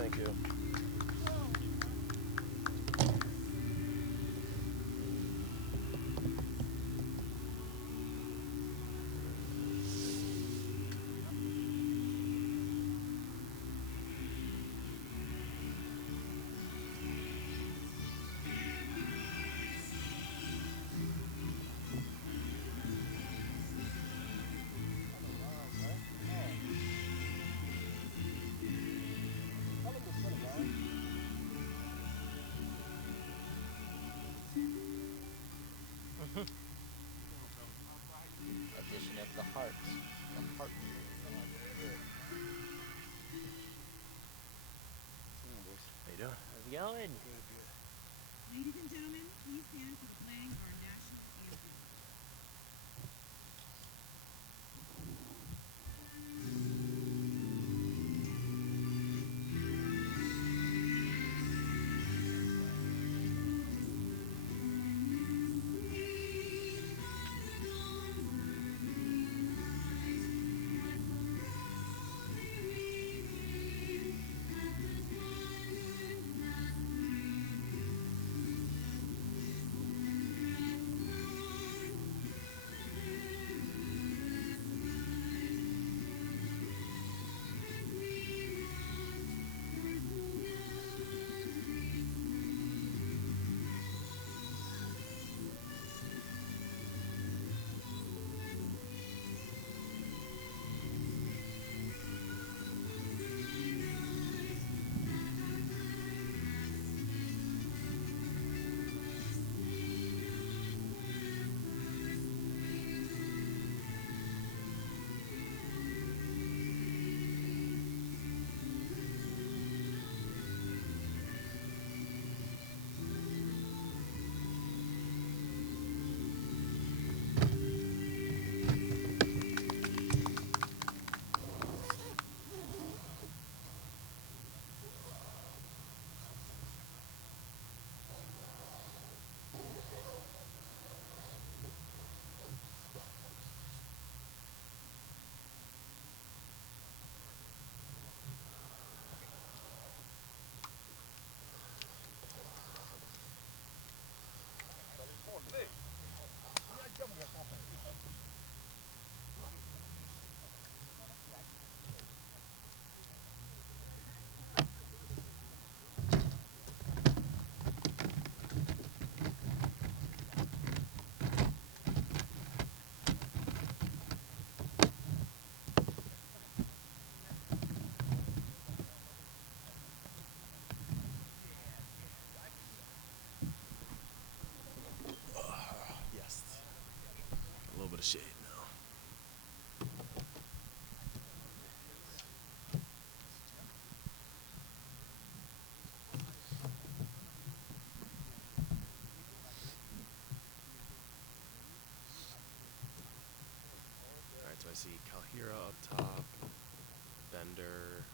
Thank you. Edition of the heart. The heart. How you doing? How's it going? Ladies and gentlemen, please stand for the playing of our national anthem. Yes. A little bit of shade now. Alright, so I see Kalhira up top, Bender,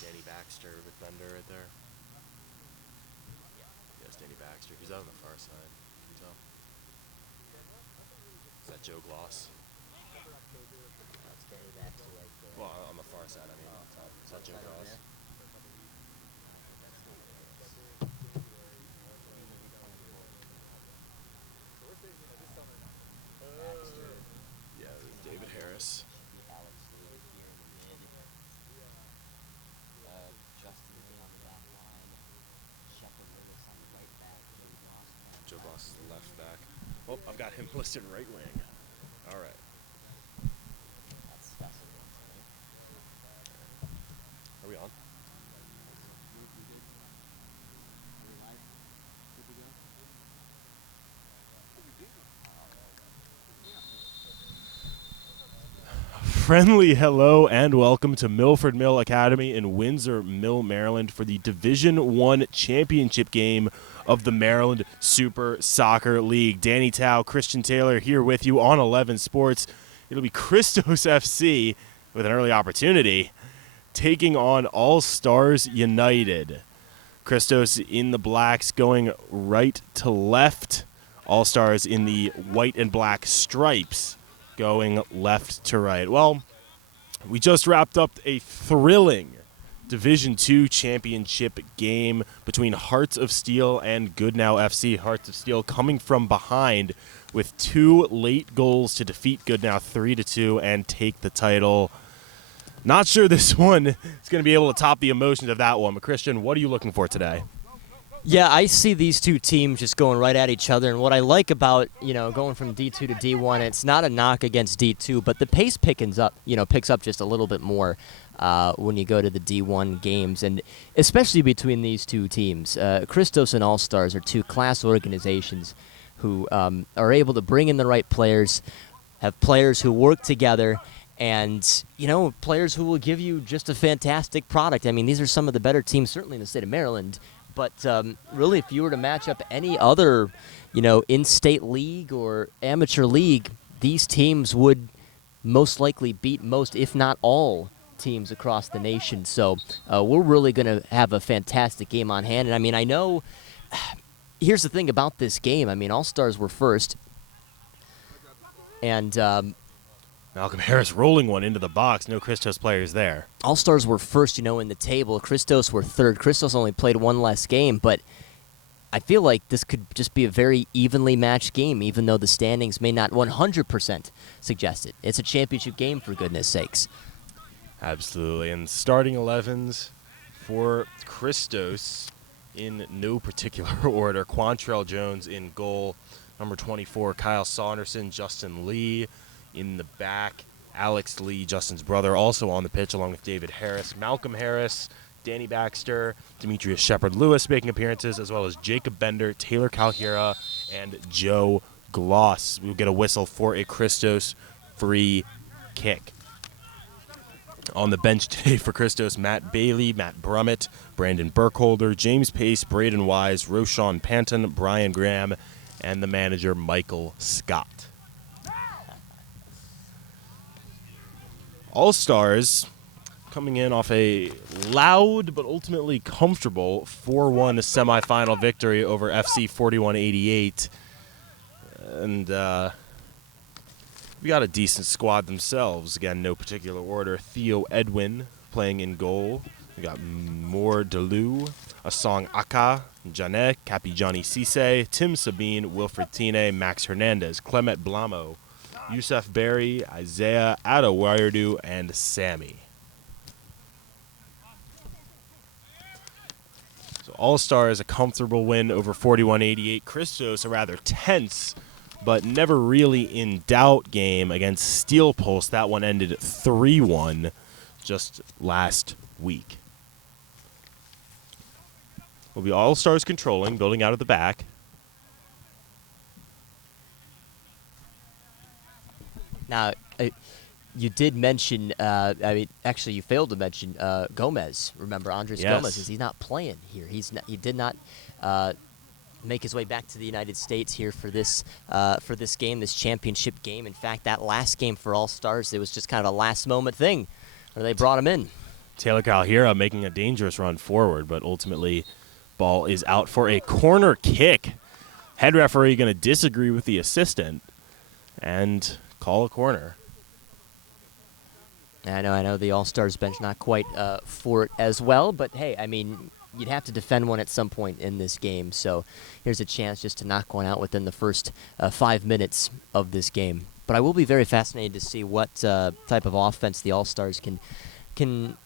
Danny Baxter with Bender right there. Yes, Danny Baxter. He's out on the far side. You can tell. Is that Joe Gloss? That's Danny Baxter right there. Well, on the far side, I mean. On top. Is that Joe Side over Gloss? there. Baxter. Yeah, there's David Harris. Should be Alex Lee here in the mid. Justin Lee on the back line. Shepard Lewis on the right back. Joe Gloss is the left back. Oh, I've got him listed right wing. All right. That's specimen to me. Are we on? Friendly hello and welcome to Milford Mill Academy in Windsor Mill, Maryland for the Division I championship game of the Maryland Super Soccer League. Danny Tao, Christian Taylor here with you on 11 Sports. It'll be Christos FC with an early opportunity taking on Allstars United. Christos in the blacks going right to left. Allstars in the white and black stripes going left to right. Well, we just wrapped up a thrilling Division II championship game between Hearts of Steel and Goodnow FC. Hearts of Steel coming from behind with 2 late goals to defeat Goodnow 3-2 and take the title. Not sure this one is going to be able to top the emotions of that one. But Christian, what are you looking for today? Yeah, I see these two teams just going right at each other, and what I like about, going from D2 to D1, it's not a knock against D2, but the pace picks up just a little bit more when you go to the D1 games, and especially between these two teams. Christos and Allstars are two class organizations who are able to bring in the right players, have players who work together, and, players who will give you just a fantastic product. I mean, these are some of the better teams, certainly in the state of Maryland. But really, if you were to match up any other, in-state league or amateur league, these teams would most likely beat most, if not all, teams across the nation. So we're really going to have a fantastic game on hand. And, I mean, I know here's the thing about this game. I mean, All-Stars were first. And Malcolm Harris rolling one into the box. No Christos players there. All-Stars were first, in the table. Christos were third. Christos only played one less game, but I feel like this could just be a very evenly matched game, even though the standings may not 100% suggest it. It's a championship game, for goodness sakes. Absolutely. And starting 11s for Christos in no particular order. Quantrell Jones in goal. Number 24, Kyle Saunderson, Justin Lee. In the back, Alex Lee, Justin's brother, also on the pitch along with David Harris, Malcolm Harris, Danny Baxter, Demetrius Shepard-Lewis making appearances, as well as Jacob Bender, Taylor Calhira, and Joe Gloss. We'll get a whistle for a Christos free kick. On the bench today for Christos, Matt Bailey, Matt Brummett, Brandon Burkholder, James Pace, Braden Wise, Roshan Panton, Brian Graham, and the manager, Michael Scott. All-Stars coming in off a loud but ultimately comfortable 4-1 semifinal victory over FC 4188. And we got a decent squad themselves. Again, no particular order. Theo Edwin playing in goal. We got Moore Delou, Asong Aka, Janet, Capi Johnny Cisse, Tim Sabine, Wilfred Tine, Max Hernandez, Clement Blamo, Yusuf Berry, Isaiah Adewayardu, and Sammy. So All-Stars, a comfortable win over 4188. Christos, a rather tense but never really in doubt game against Steel Pulse. That one ended 3-1 just last week. Will be All-Stars controlling, building out of the back. Now, you did mention, actually you failed to mention Gomez. Remember, Andres Yes. Gomez, he's not playing here. He did not make his way back to the United States here for this game, this championship game. In fact, that last game for All-Stars, it was just kind of a last-moment thing where they brought him in. Taylor Calhira making a dangerous run forward, but ultimately ball is out for a corner kick. Head referee going to disagree with the assistant and call a corner. I know the All-Stars bench not quite for it as well, but hey, I mean, you'd have to defend one at some point in this game, so here's a chance just to knock one out within the first 5 minutes of this game. But I will be very fascinated to see what type of offense the All-Stars can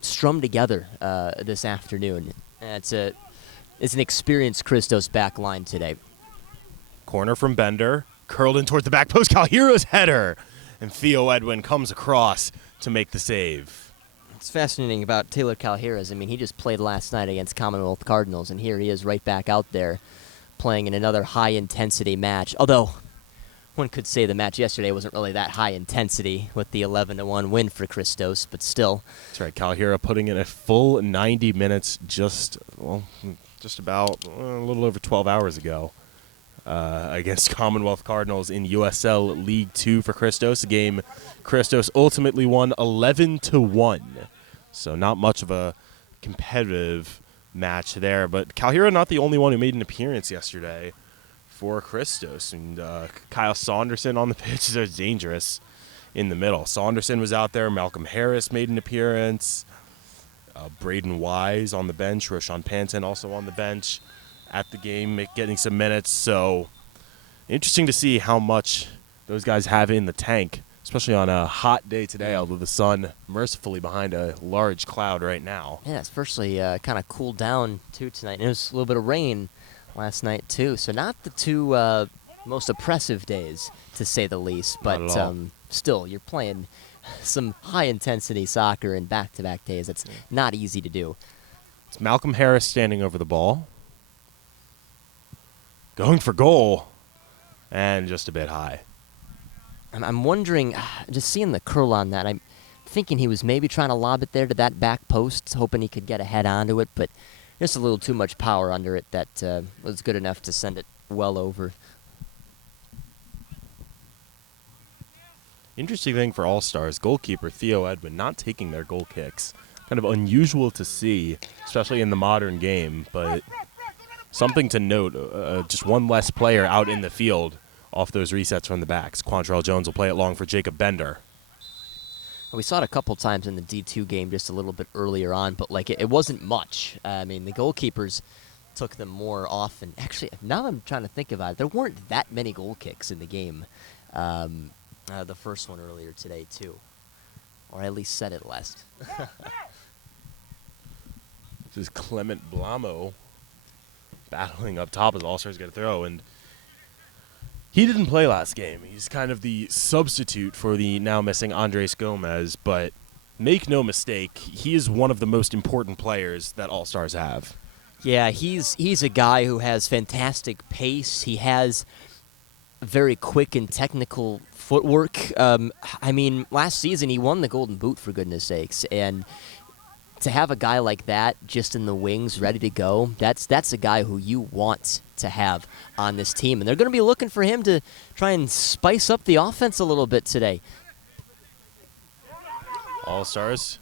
strum together this afternoon. It's an experienced Christos back line today. Corner from Bender, curled in towards the back post. Calhira's header, and Theo Edwin comes across to make the save. It's fascinating about Taylor Calhira's. I mean, he just played last night against Commonwealth Cardinals, and here he is right back out there playing in another high-intensity match. Although, one could say the match yesterday wasn't really that high intensity with the 11-1 win for Christos, but still. That's right, Calhira putting in a full 90 minutes just about a little over 12 hours ago against Commonwealth Cardinals in USL League 2 for Christos. A game Christos ultimately won 11-1. So not much of a competitive match there. But Calhira not the only one who made an appearance yesterday for Christos. And Kyle Saunderson on the pitch is dangerous in the middle. Saunderson was out there. Malcolm Harris made an appearance. Braden Wise on the bench, Roshan Panton also on the bench at the game, getting some minutes. So interesting to see how much those guys have in the tank, especially on a hot day today, although the sun mercifully behind a large cloud right now. Yeah, it's firstly kind of cooled down too tonight. And it was a little bit of rain last night too, so not the two most oppressive days, to say the least. But Not at all. still, you're playing some high-intensity soccer in back-to-back days. It's not easy to do. It's Malcolm Harris standing over the ball, going for goal, and just a bit high. I'm wondering, just seeing the curl on that, I'm thinking he was maybe trying to lob it there to that back post, hoping he could get a head onto it, but just a little too much power under it that was good enough to send it well over. Interesting thing for All-Stars, goalkeeper Theo Edwin not taking their goal kicks. Kind of unusual to see, especially in the modern game, but something to note, just one less player out in the field off those resets from the backs. Quantrell Jones will play it long for Jacob Bender. We saw it a couple times in the D2 game just a little bit earlier on, but like it wasn't much. I mean, the goalkeepers took them more often. Actually, now I'm trying to think about it, there weren't that many goal kicks in the game. The first one earlier today, too. Or I at least said it last. This is Clement Blamo battling up top as All-Stars get a throw, and he didn't play last game. He's kind of the substitute for the now missing Andres Gomez, but make no mistake, he is one of the most important players that All-Stars have. Yeah, he's a guy who has fantastic pace. He has very quick and technical footwork. I mean, last season he won the Golden Boot, for goodness sakes, and to have a guy like that just in the wings ready to go, that's a guy who you want to have on this team. And they're going to be looking for him to try and spice up the offense a little bit today. All-Stars.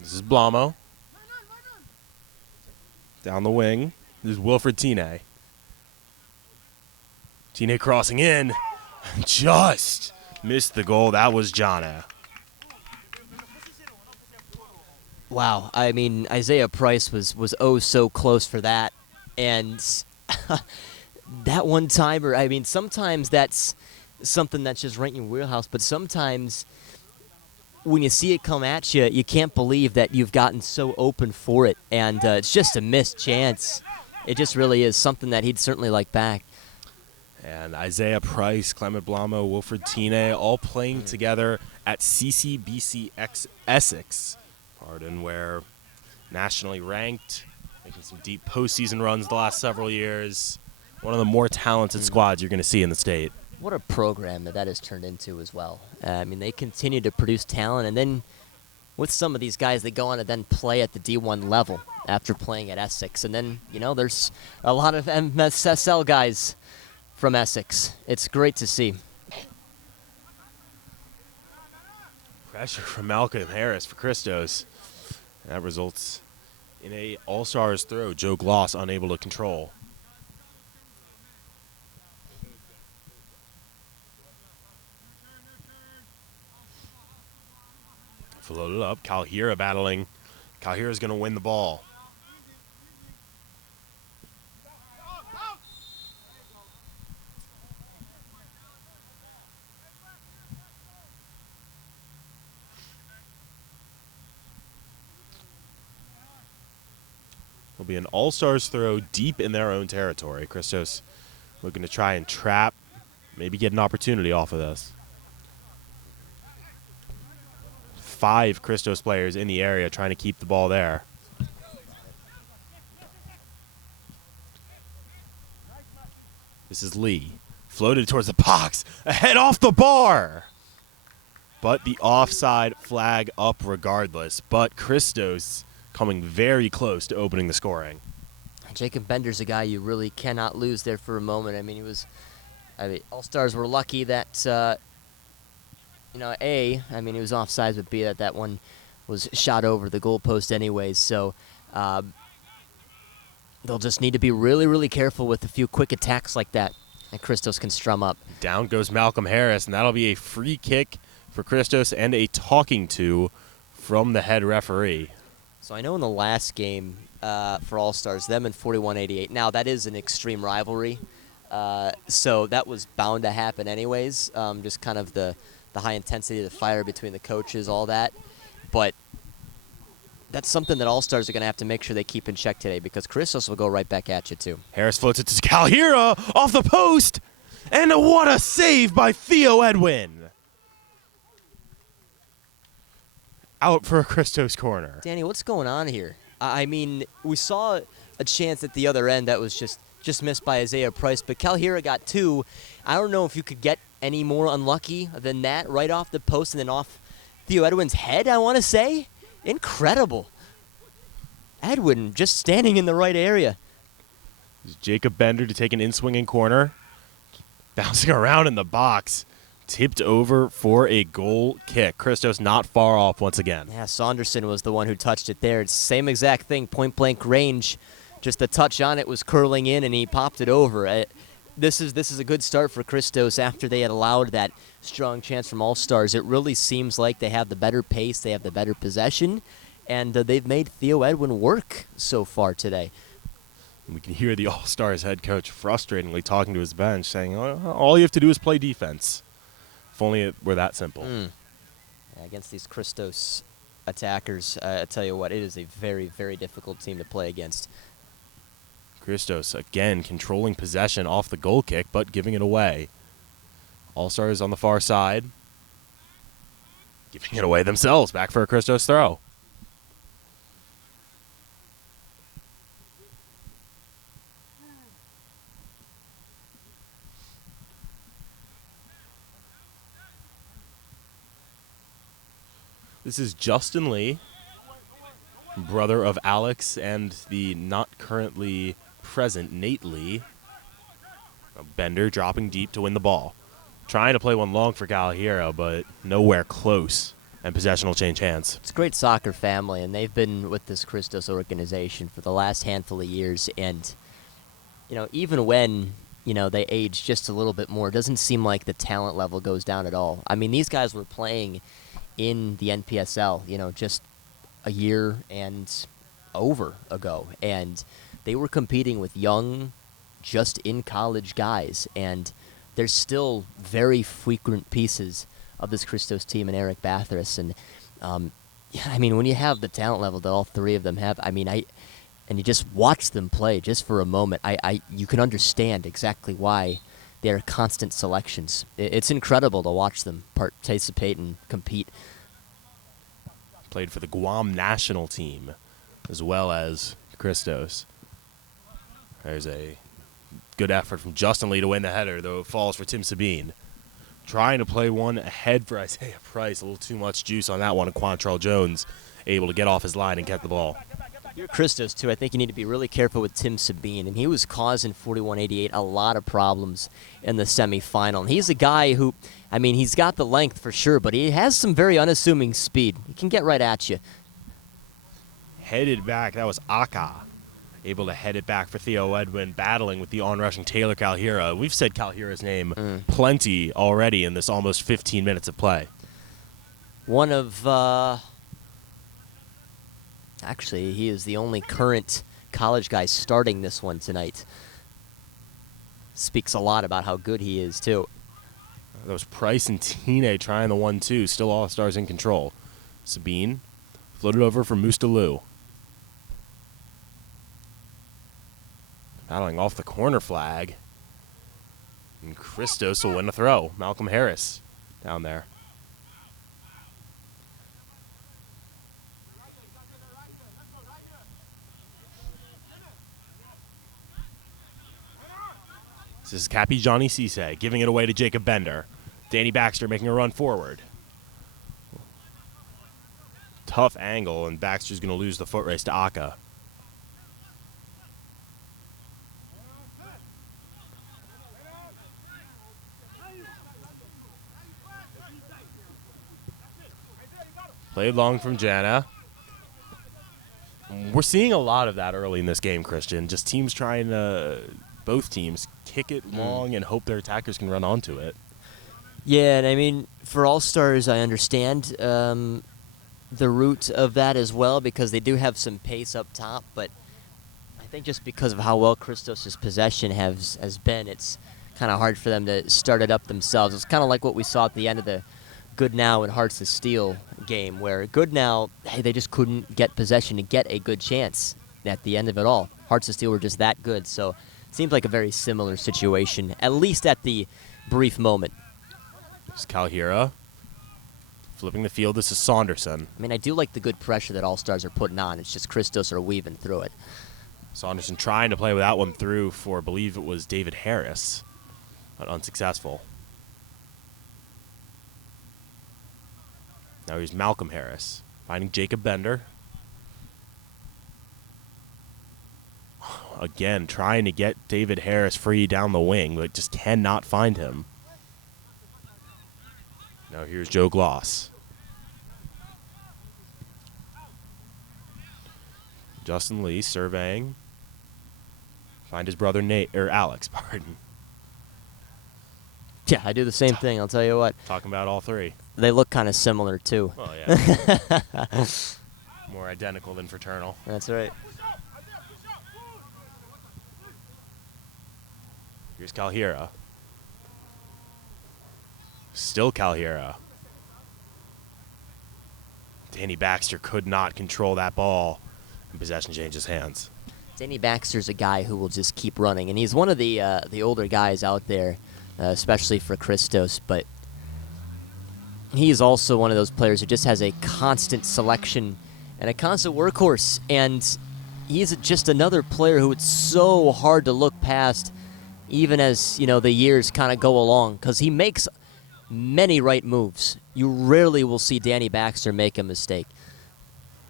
This is Blamo. Down the wing. This is Wilfred Tine. Tine crossing in. Just missed the goal. That was Jana. Wow, I mean, Isaiah Price was oh so close for that. And that one-timer, I mean, sometimes that's something that's just right in your wheelhouse, but sometimes when you see it come at you, you can't believe that you've gotten so open for it, and it's just a missed chance. It just really is something that he'd certainly like back. And Isaiah Price, Clement Blamo, Wilfred Tine, all playing together at CCBC Essex, where nationally ranked, making some deep postseason runs the last several years. One of the more talented squads you're going to see in the state. What a program that has turned into as well. I mean, they continue to produce talent, and then with some of these guys, they go on to then play at the D1 level after playing at Essex. And then, you know, there's a lot of Mssl guys from Essex. It's great to see. Pressure from Malcolm Harris for Christos. That results in a All-Stars throw. Joe Gloss unable to control. Floated up. Kalhira battling. Kalhira is going to win the ball. Will be an All-Stars throw deep in their own territory. Christos looking to try and trap, maybe get an opportunity off of this. 5 Christos players in the area trying to keep the ball there. This is Lee. Floated towards the box. A head off the bar. But the offside flag up regardless. But Christos coming very close to opening the scoring. Jacob Bender's a guy you really cannot lose there for a moment. I mean, All-Stars were lucky that, he was offsides, but B, that one was shot over the goalpost anyways. So they'll just need to be really, really careful with a few quick attacks like that Christos can strum up. Down goes Malcolm Harris, and that'll be a free kick for Christos and a talking to from the head referee. So I know in the last game for All-Stars, them and 4188. Now, that is an extreme rivalry, so that was bound to happen anyways, just kind of the high intensity of the fire between the coaches, all that. But that's something that All-Stars are going to have to make sure they keep in check today, because Christos will go right back at you, too. Harris floats it to Calhira off the post. And what a save by Theo Edwin. Out for a Christos corner. Danny, what's going on here? I mean, we saw a chance at the other end that was just missed by Isaiah Price, but Calhira got two. I don't know if you could get any more unlucky than that, right off the post and then off Theo Edwin's head, I want to say. Incredible. Edwin just standing in the right area. Jacob Bender to take an in-swinging corner. Bouncing around in the box. Tipped over for a goal kick. Christos not far off once again. Yeah, Saunderson was the one who touched it there. It's the same exact thing, point-blank range. Just the touch on it was curling in, and he popped it over. This is a good start for Christos after they had allowed that strong chance from All-Stars. It really seems like they have the better pace, they have the better possession, and they've made Theo Edwin work so far today. We can hear the All-Stars head coach frustratingly talking to his bench, saying, all you have to do is play defense. If only it were that simple. Yeah, against these Christos attackers, I tell you what, it is a very, very difficult team to play against. Christos, again, controlling possession off the goal kick, but giving it away. All-Stars on the far side. Giving it away themselves. Back for a Christos throw. This is Justin Lee, brother of Alex and the not currently present Nate Lee. Bender dropping deep to win the ball. Trying to play one long for Calhira, but nowhere close. And possession will change hands. It's a great soccer family, and they've been with this Christos organization for the last handful of years. And, even when, they age just a little bit more, it doesn't seem like the talent level goes down at all. I mean, these guys were playing in the NPSL, just a year and over ago. And they were competing with young, just in college guys. And there's still very frequent pieces of this Christos team and Eric Bathurst. And, when you have the talent level that all three of them have, and you just watch them play just for a moment, you can understand exactly why they're constant selections. It's incredible to watch them participate and compete. Played for the Guam national team as well as Christos. There's a good effort from Justin Lee to win the header, though it falls for Tim Sabine. Trying to play one ahead for Isaiah Price. A little too much juice on that one. And Quantrell Jones able to get off his line and get the ball. You're Christos, too. I think you need to be really careful with Tim Sabine. And he was causing 4188 a lot of problems in the semifinal. And he's a guy who, he's got the length for sure, but he has some very unassuming speed. He can get right at you. Headed back. That was Aka. Able to head it back for Theo Edwin, battling with the on-rushing Taylor Calhira. We've said Calhira's name plenty already in this almost 15 minutes of play. One of... Actually, he is the only current college guy starting this one tonight. Speaks a lot about how good he is, too. That was Price and Tine trying the 1-2. Still All-Stars in control. Sabine floated over for Mssl. Battling off the corner flag. And Christos will win a throw. Malcolm Harris down there. This is Cappy Johnny Cisse giving it away to Jacob Bender. Danny Baxter making a run forward. Tough angle, and Baxter's going to lose the foot race to Aka. Played long from Jana. We're seeing a lot of that early in this game, Christian. Just teams trying to, both teams, kick it long and hope their attackers can run onto it. Yeah, and for All-Stars, I understand the root of that as well, because they do have some pace up top, but I think just because of how well Christos' possession has been, it's kind of hard for them to start it up themselves. It's kind of like what we saw at the end of the Good Now and Hearts of Steel game, where Good Now, hey, they just couldn't get possession to get a good chance at the end of it all. Hearts of Steel were just that good, so it seems like a very similar situation, at least at the brief moment. It's Calhira flipping the field. This is Saunderson. I mean, I do like the good pressure that All-Stars are putting on. It's just Christos are weaving through it. Saunderson trying to play with that one through for, I believe it was David Harris, but unsuccessful. Now here's Malcolm Harris finding Jacob Bender. Again, trying to get David Harris free down the wing, but just cannot find him. Now here's Joe Gloss. Justin Lee surveying. Find his brother Nate, or Alex, pardon. Yeah, I do the same thing, I'll tell you what. Talking about all three. They look kind of similar, too. Oh, yeah. More identical than fraternal. That's right. Here's Calhira. Still Calhira. Danny Baxter could not control that ball, and possession changes hands. Danny Baxter's a guy who will just keep running, and he's one of the older guys out there, especially for Christos, but he's also one of those players who just has a constant selection and a constant workhorse, and he's just another player who it's so hard to look past even as, you know, the years kind of go along, because he makes many right moves. You rarely will see Danny Baxter make a mistake.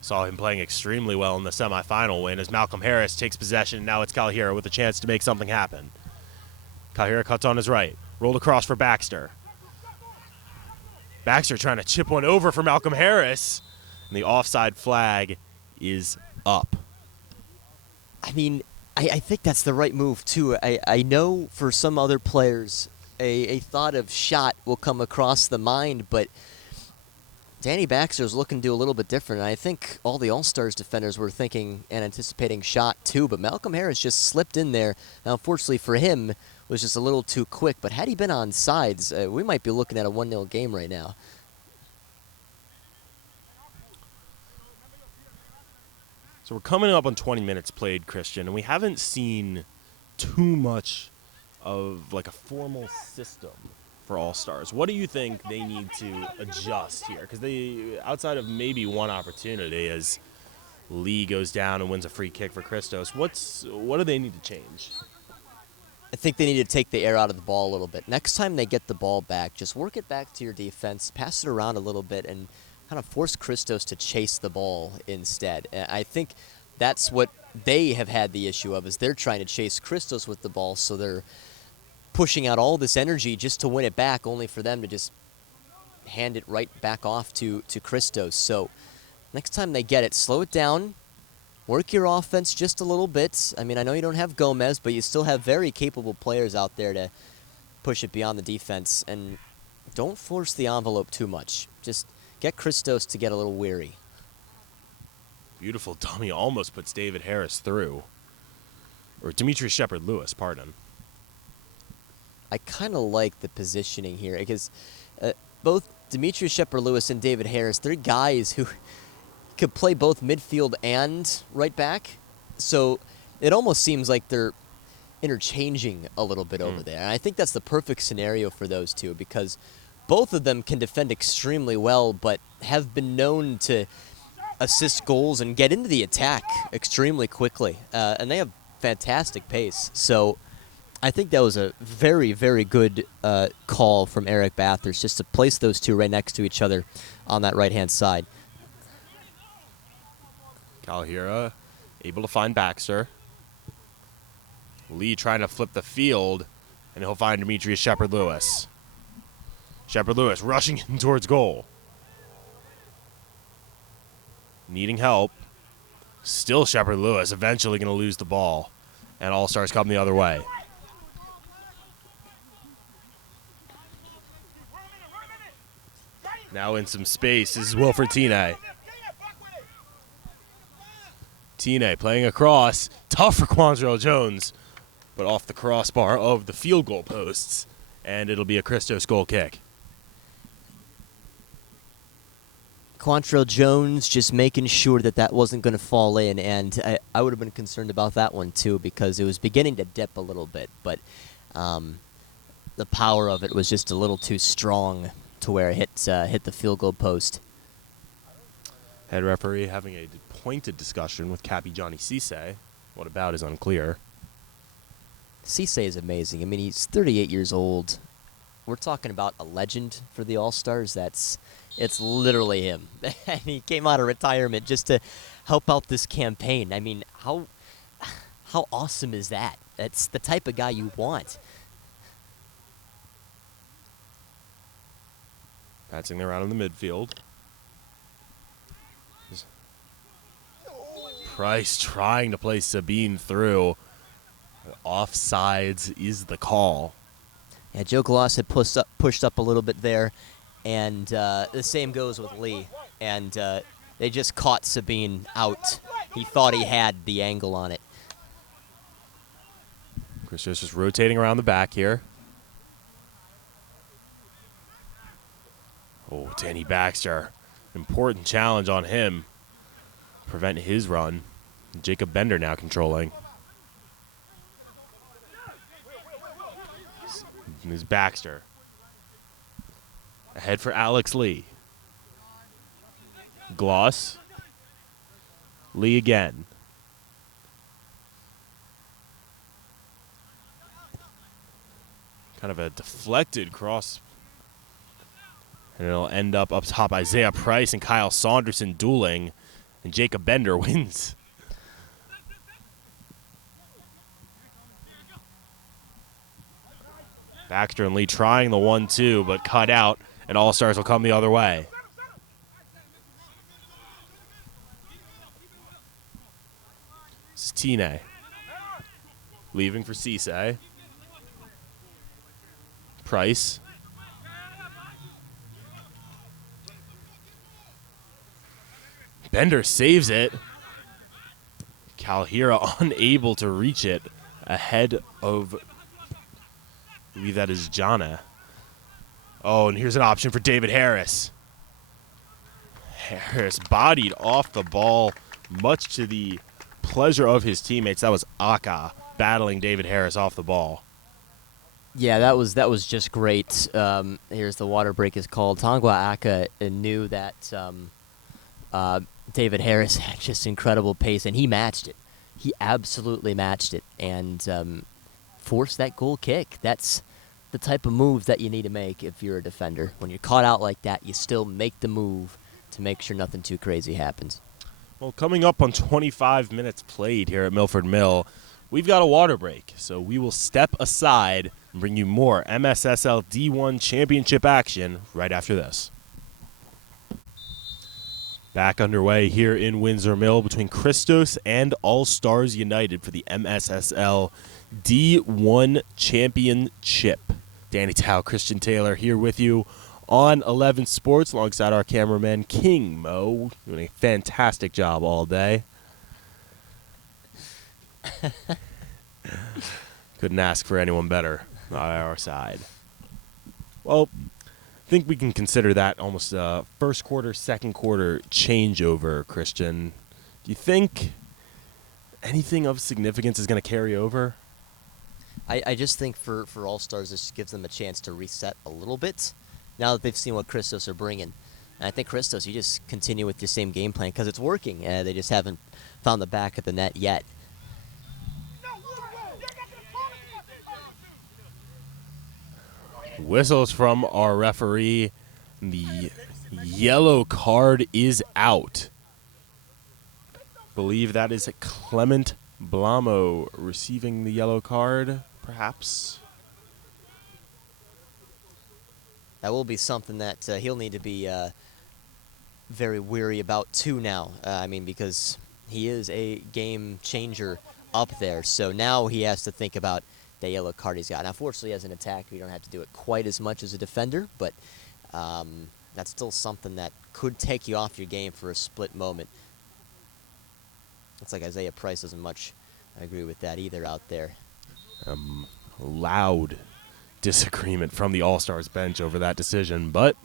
Saw him playing extremely well in the semifinal win as Malcolm Harris takes possession. Now it's Calhira with a chance to make something happen. Calhira cuts on his right. Rolled across for Baxter. Baxter trying to chip one over for Malcolm Harris. And the offside flag is up. I mean, I think that's the right move, too. I know for some other players, a thought of shot will come across the mind, but Danny Baxter's looking to do a little bit different. And I think all the All-Stars defenders were thinking and anticipating shot, too, but Malcolm Harris just slipped in there. Now, unfortunately for him, it was just a little too quick, but had he been on sides, we might be looking at a 1-0 game right now. So we're coming up on 20 minutes played, Christian, and we haven't seen too much of like a formal system for All-Stars. What do you think they need to adjust here? Because they, outside of maybe one opportunity, as Lee goes down and wins a free kick for Christos, what do they need to change? I think they need to take the air out of the ball a little bit. Next time they get the ball back, just work it back to your defense, pass it around a little bit, and kind of force Christos to chase the ball instead. And I think that's what they have had the issue of, is they're trying to chase Christos with the ball, so they're pushing out all this energy just to win it back, only for them to just hand it right back off to Christos. So next time they get it, slow it down, work your offense just a little bit. I mean, I know you don't have Gomez, but you still have very capable players out there to push it beyond the defense. And don't force the envelope too much. Just get Christos to get a little weary. Beautiful dummy almost puts David Harris through. Or Demetrius Shepard-Lewis, pardon. I kind of like the positioning here because both Demetrius Shepard-Lewis and David Harris, they're guys who could play both midfield and right back. So it almost seems like they're interchanging a little bit over there. And I think that's the perfect scenario for those two, because both of them can defend extremely well, but have been known to assist goals and get into the attack extremely quickly. And they have fantastic pace. So I think that was a very, very good call from Eric Bathurst, just to place those two right next to each other on that right-hand side. Calhira able to find Baxter. Lee trying to flip the field, and he'll find Demetrius Shepard-Lewis. Shepard-Lewis rushing in towards goal. Needing help. Still Shepard-Lewis eventually going to lose the ball, and All-Stars come the other way. Now in some space is Wilfred Tine. Tine playing across. Tough for Quantrell Jones, but off the crossbar of the field goal posts. And it'll be a Christos goal kick. Quantrell Jones just making sure that that wasn't going to fall in, and I would have been concerned about that one too because it was beginning to dip a little bit, but the power of it was just a little too strong to where it hit the field goal post. Head referee having a pointed discussion with Cappy Johnny Cisse. What about is unclear. Cisse is amazing. I mean, he's 38 years old. We're talking about a legend for the All-Stars. It's literally him. And he came out of retirement just to help out this campaign. I mean, how awesome is that? That's the type of guy you want. Patching around in the midfield. Price trying to play Sabine through. Offsides is the call. Yeah, Joe Gloss had pushed up a little bit there, and the same goes with Lee. And they just caught Sabine out. He thought he had the angle on it. Christos just rotating around the back here. Oh, Danny Baxter. Important challenge on him. Prevent his run. Jacob Bender now controlling. This is Baxter. Ahead for Alex Lee. Gloss. Lee again. Kind of a deflected cross. And it'll end up top. Isaiah Price and Kyle Saunderson dueling. And Jacob Bender wins. Baxter and Lee trying the 1-2, but cut out, and All-Stars will come the other way. This is Tine. Leaving for Cisse. Price. Bender saves it. Calhira unable to reach it ahead of, I believe that is Jana. Oh, and here's an option for David Harris. Harris bodied off the ball, much to the pleasure of his teammates. That was Aka battling David Harris off the ball. Yeah, that was just great. Here's the water break is called. Tangwa Aka knew that David Harris had just incredible pace, and he matched it. He absolutely matched it, and forced that goal kick. That's the type of move that you need to make if you're a defender. When you're caught out like that, you still make the move to make sure nothing too crazy happens. Well, coming up on 25 minutes played here at Milford Mill, we've got a water break, so we will step aside and bring you more MSSL D1 Championship action right after this. Back underway here in Windsor Mill between Christos and All-Stars United for the MSSL D1 Championship. Danny Tao, Christian Taylor here with you on 11 Sports alongside our cameraman King Mo, doing a fantastic job all day. Couldn't ask for anyone better on our side. Well, I think we can consider that almost a first quarter, second quarter changeover, Christian. Do you think anything of significance is going to carry over? I just think for All-Stars, this gives them a chance to reset a little bit now that they've seen what Christos are bringing. And I think Christos, you just continue with your same game plan because it's working. They just haven't found the back of the net yet. Whistles from our referee. The yellow card is out. Believe that is Clement Blamo receiving the yellow card, perhaps. That will be something that he'll need to be very weary about too now. I mean, because he is a game changer up there. So now he has to think about the yellow card he's got. Now, fortunately, as an attacker, you don't have to do it quite as much as a defender, but that's still something that could take you off your game for a split moment. Looks like Isaiah Price doesn't much agree with that either out there. Loud disagreement from the All-Stars bench over that decision, but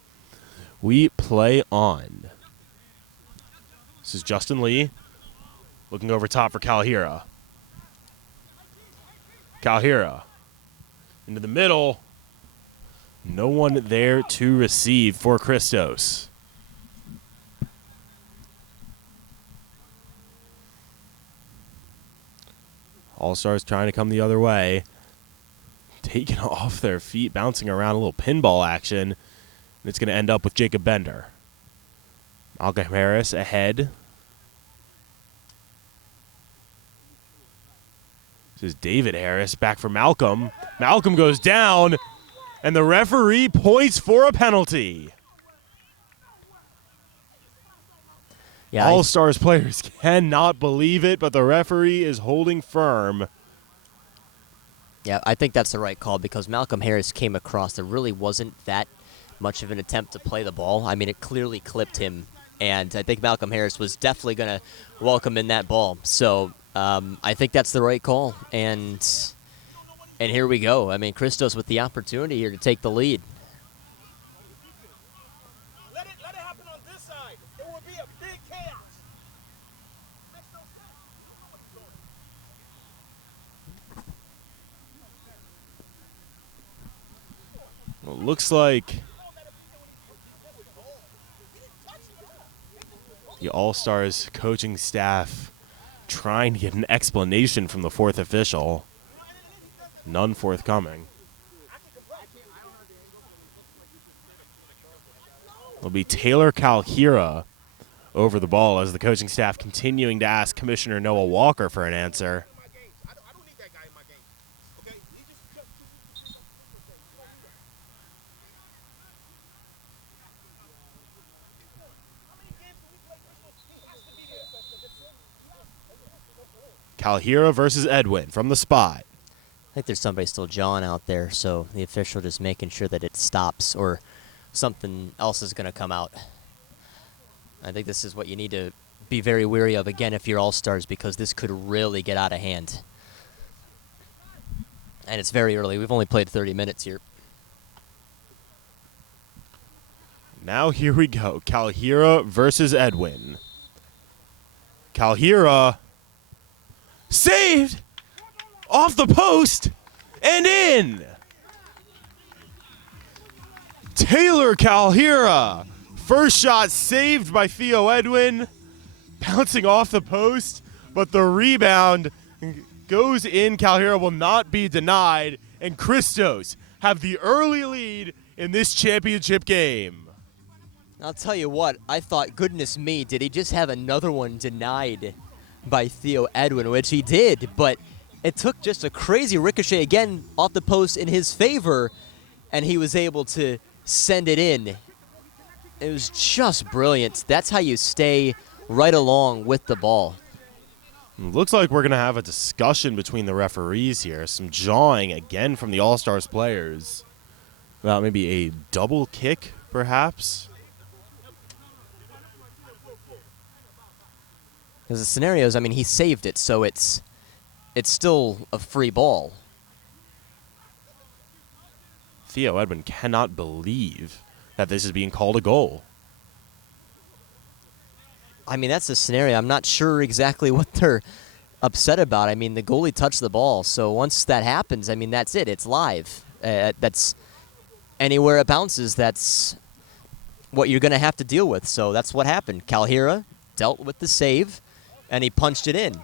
we play on. This is Justin Lee looking over top for Kalhira. Kalhira into the middle. No one there to receive for Christos. All-Stars trying to come the other way. Taken off their feet, bouncing around, a little pinball action. And it's going to end up with Jacob Bender. Malcolm Harris ahead. This is David Harris back for Malcolm. Malcolm goes down, and the referee points for a penalty. Yeah, All-Stars players cannot believe it, but the referee is holding firm. Yeah, I think that's the right call because Malcolm Harris came across. There really wasn't that much of an attempt to play the ball. I mean, it clearly clipped him, and I think Malcolm Harris was definitely going to welcome in that ball. So I think that's the right call, and here we go. I mean, Christos with the opportunity here to take the lead. Let it happen on this side. It will be a big chaos. Well, it looks like the All-Stars coaching staff trying to get an explanation from the fourth official. None forthcoming. It'll be Taylor Kalhira over the ball as the coaching staff continuing to ask Commissioner Noah Walker for an answer. I don't need that guy in my game. Okay? He just Kalhira versus Edwin from the spot. I think there's somebody still jawing out there, so the official just making sure that it stops or something else is going to come out. I think this is what you need to be very wary of, again, if you're All-Stars, because this could really get out of hand. And it's very early. We've only played 30 minutes here. Now here we go. Kalhira versus Edwin. Kalhira saved off the post and in. Taylor Kalhira. First shot saved by Theo Edwin. Bouncing off the post, but the rebound goes in. Kalhira will not be denied. And Christos have the early lead in this championship game. I'll tell you what, I thought, goodness me, did he just have another one denied by Theo Edwin, which he did, but it took just a crazy ricochet again off the post in his favor, and he was able to send it in. It was just brilliant. That's how you stay right along with the ball. Looks like we're going to have a discussion between the referees here. Some jawing again from the All-Stars players about maybe a double kick, perhaps. Because the scenarios, I mean, he saved it, so it's still a free ball. Theo Edwin cannot believe that this is being called a goal. I mean, that's the scenario. I'm not sure exactly what they're upset about. I mean, the goalie touched the ball, so once that happens, I mean, that's it. It's live. That's anywhere it bounces, that's what you're going to have to deal with. So that's what happened. Kalhira dealt with the save, and he punched it in.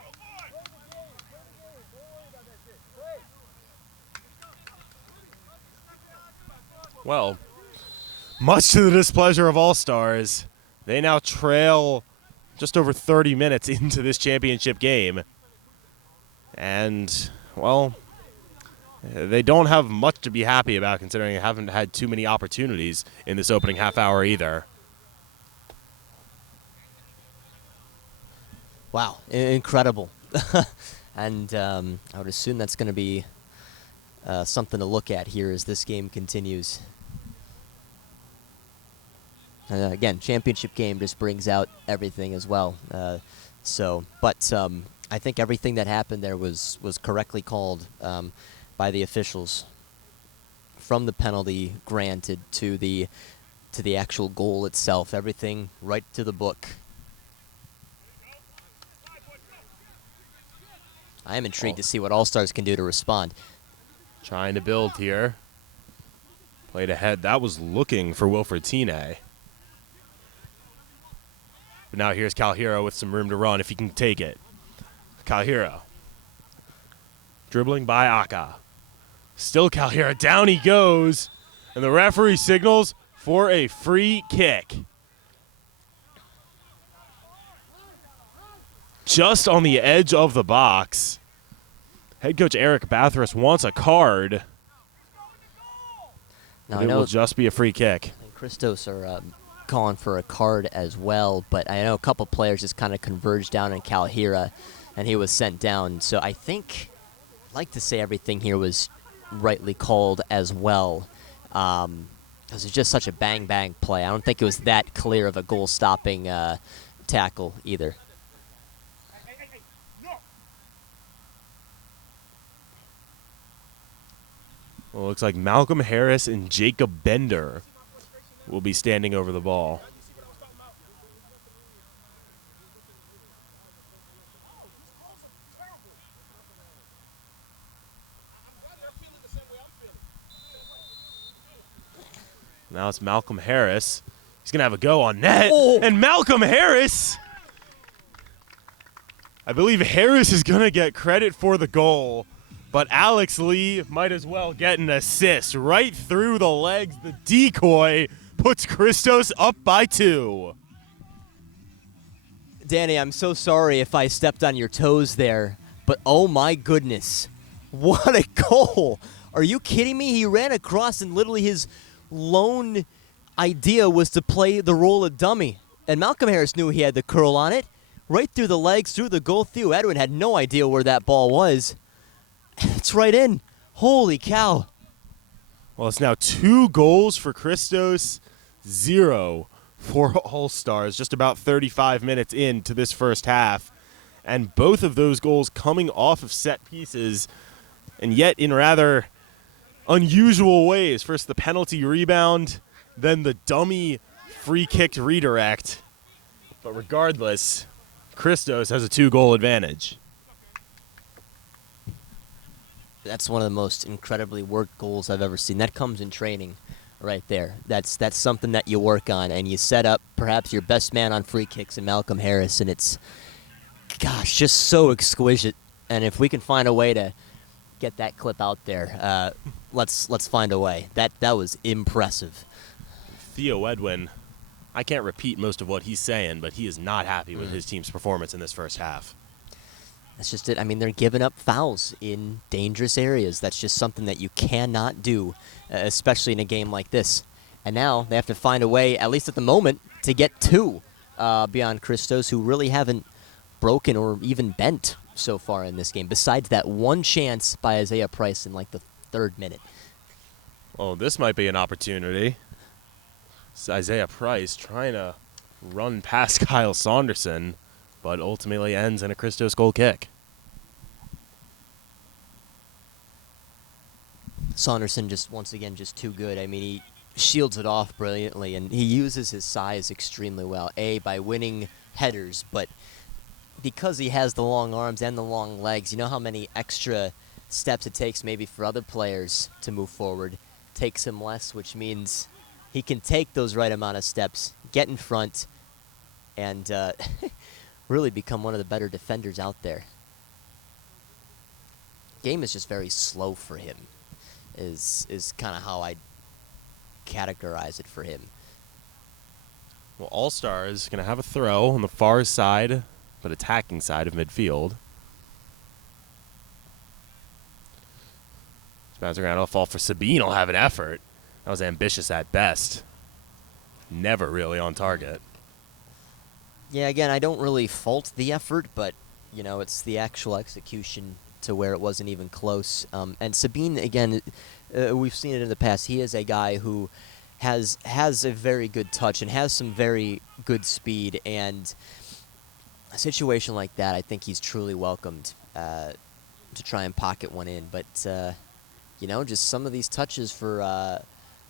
Well, much to the displeasure of All-Stars, they now trail just over 30 minutes into this championship game. And, well, they don't have much to be happy about considering they haven't had too many opportunities in this opening half hour either. Wow, incredible. And I would assume that's going to be something to look at here as this game continues. Again, championship game just brings out everything as well. So, but I think everything that happened there was correctly called by the officials, from the penalty granted to the actual goal itself. Everything right to the book. I am intrigued to see what Allstars can do to respond. Trying to build here. Played ahead. That was looking for Wilfred Tine. But now here's Calhero with some room to run if he can take it. Calhero. Dribbling by Aka. Still Calhero. Down he goes. And the referee signals for a free kick. Just on the edge of the box. Head coach Eric Bathurst wants a card. Now, It will just be a free kick. Christos are calling for a card as well, but I know a couple players just kind of converged down on Calhera, and he was sent down. So I think, I'd like to say everything here was rightly called as well. Because it's just such a bang-bang play. I don't think it was that clear of a goal-stopping tackle either. Well, it looks like Malcolm Harris and Jacob Bender will be standing over the ball. Now it's Malcolm Harris. He's going to have a go on net. Oh. And Malcolm Harris, I believe Harris is going to get credit for the goal. But Alex Lee might as well get an assist right through the legs. The decoy puts Christos up by 2. Danny, I'm so sorry if I stepped on your toes there, but oh my goodness, what a goal. Are you kidding me? He ran across and literally his lone idea was to play the role of dummy. And Malcolm Harris knew he had the curl on it. Right through the legs, through the goal. Theo Edwin had no idea where that ball was. It's right in. Holy cow. Well, it's now 2 goals for Christos, 0 for Allstars, just about 35 minutes into this first half. And both of those goals coming off of set pieces, and yet in rather unusual ways. First the penalty rebound, then the dummy free-kicked redirect. But regardless, Christos has a 2-goal advantage. That's one of the most incredibly worked goals I've ever seen. That comes in training right there. That's something that you work on, and you set up perhaps your best man on free kicks in Malcolm Harris, and it's, gosh, just so exquisite. And if we can find a way to get that clip out there, let's find a way. That was impressive. Theo Edwin, I can't repeat most of what he's saying, but he is not happy with his team's performance in this first half. That's just it. I mean, they're giving up fouls in dangerous areas. That's just something that you cannot do, especially in a game like this. And now they have to find a way, at least at the moment, to get 2 beyond Christos, who really haven't broken or even bent so far in this game, besides that one chance by Isaiah Price in like the 3rd minute. Oh, this might be an opportunity. It's Isaiah Price trying to run past Kyle Saunderson, but ultimately ends in a Christos goal kick. Saunderson just, once again, just too good. I mean, he shields it off brilliantly, and he uses his size extremely well, by winning headers, but because he has the long arms and the long legs, you know how many extra steps it takes maybe for other players to move forward. Takes him less, which means he can take those right amount of steps, get in front, and really become one of the better defenders out there. Game is just very slow for him, is kind of how I categorize it for him. Well, Allstars is going to have a throw on the far side, but attacking side of midfield. Bounce around, it'll fall for Sabine. Will have an effort. That was ambitious at best. Never really on target. Yeah, again, I don't really fault the effort, but, you know, it's the actual execution to where it wasn't even close. And Sabine, again, we've seen it in the past. He is a guy who has a very good touch and has some very good speed. And a situation like that, I think he's truly welcomed to try and pocket one in. But you know, just some of these touches for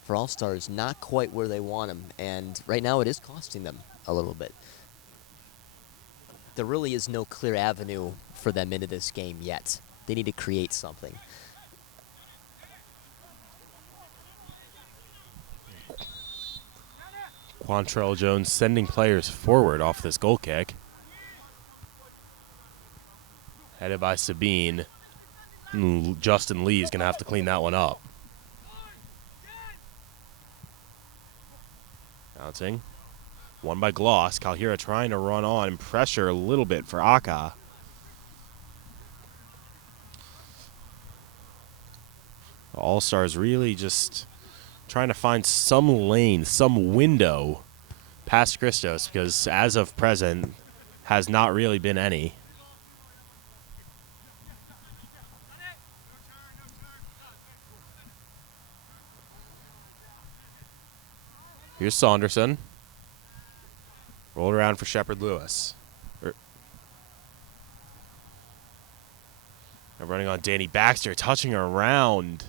Allstars, not quite where they want them, and right now it is costing them a little bit. There really is no clear avenue for them into this game yet. They need to create something. Quantrell Jones sending players forward off this goal kick. Headed by Sabine. Justin Lee is going to have to clean that one up. Bouncing. One by Gloss. Kalhira trying to run on and pressure a little bit for Aka. All-Stars really just trying to find some lane, some window past Christos, because as of present, has not really been any. Here's Saunderson. Rolled around for Shepard Lewis. Now running on Danny Baxter, touching around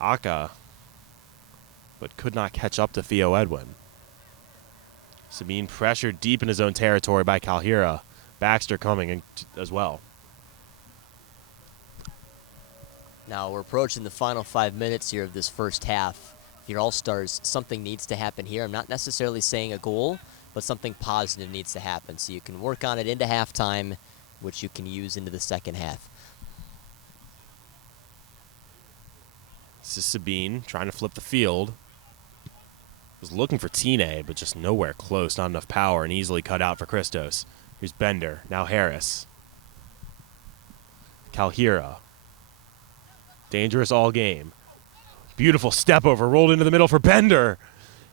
Aka, but could not catch up to Theo Edwin. Sabine pressured deep in his own territory by Kalhira. Baxter coming in as well. Now we're approaching the final 5 minutes here of this first half. If you're All-Stars, something needs to happen here. I'm not necessarily saying a goal, but something positive needs to happen. So you can work on it into halftime, which you can use into the second half. This is Sabine trying to flip the field. Was looking for Tine, but just nowhere close. Not enough power and easily cut out for Christos. Here's Bender. Now Harris. Kalhira. Dangerous all game. Beautiful step over. Rolled into the middle for Bender.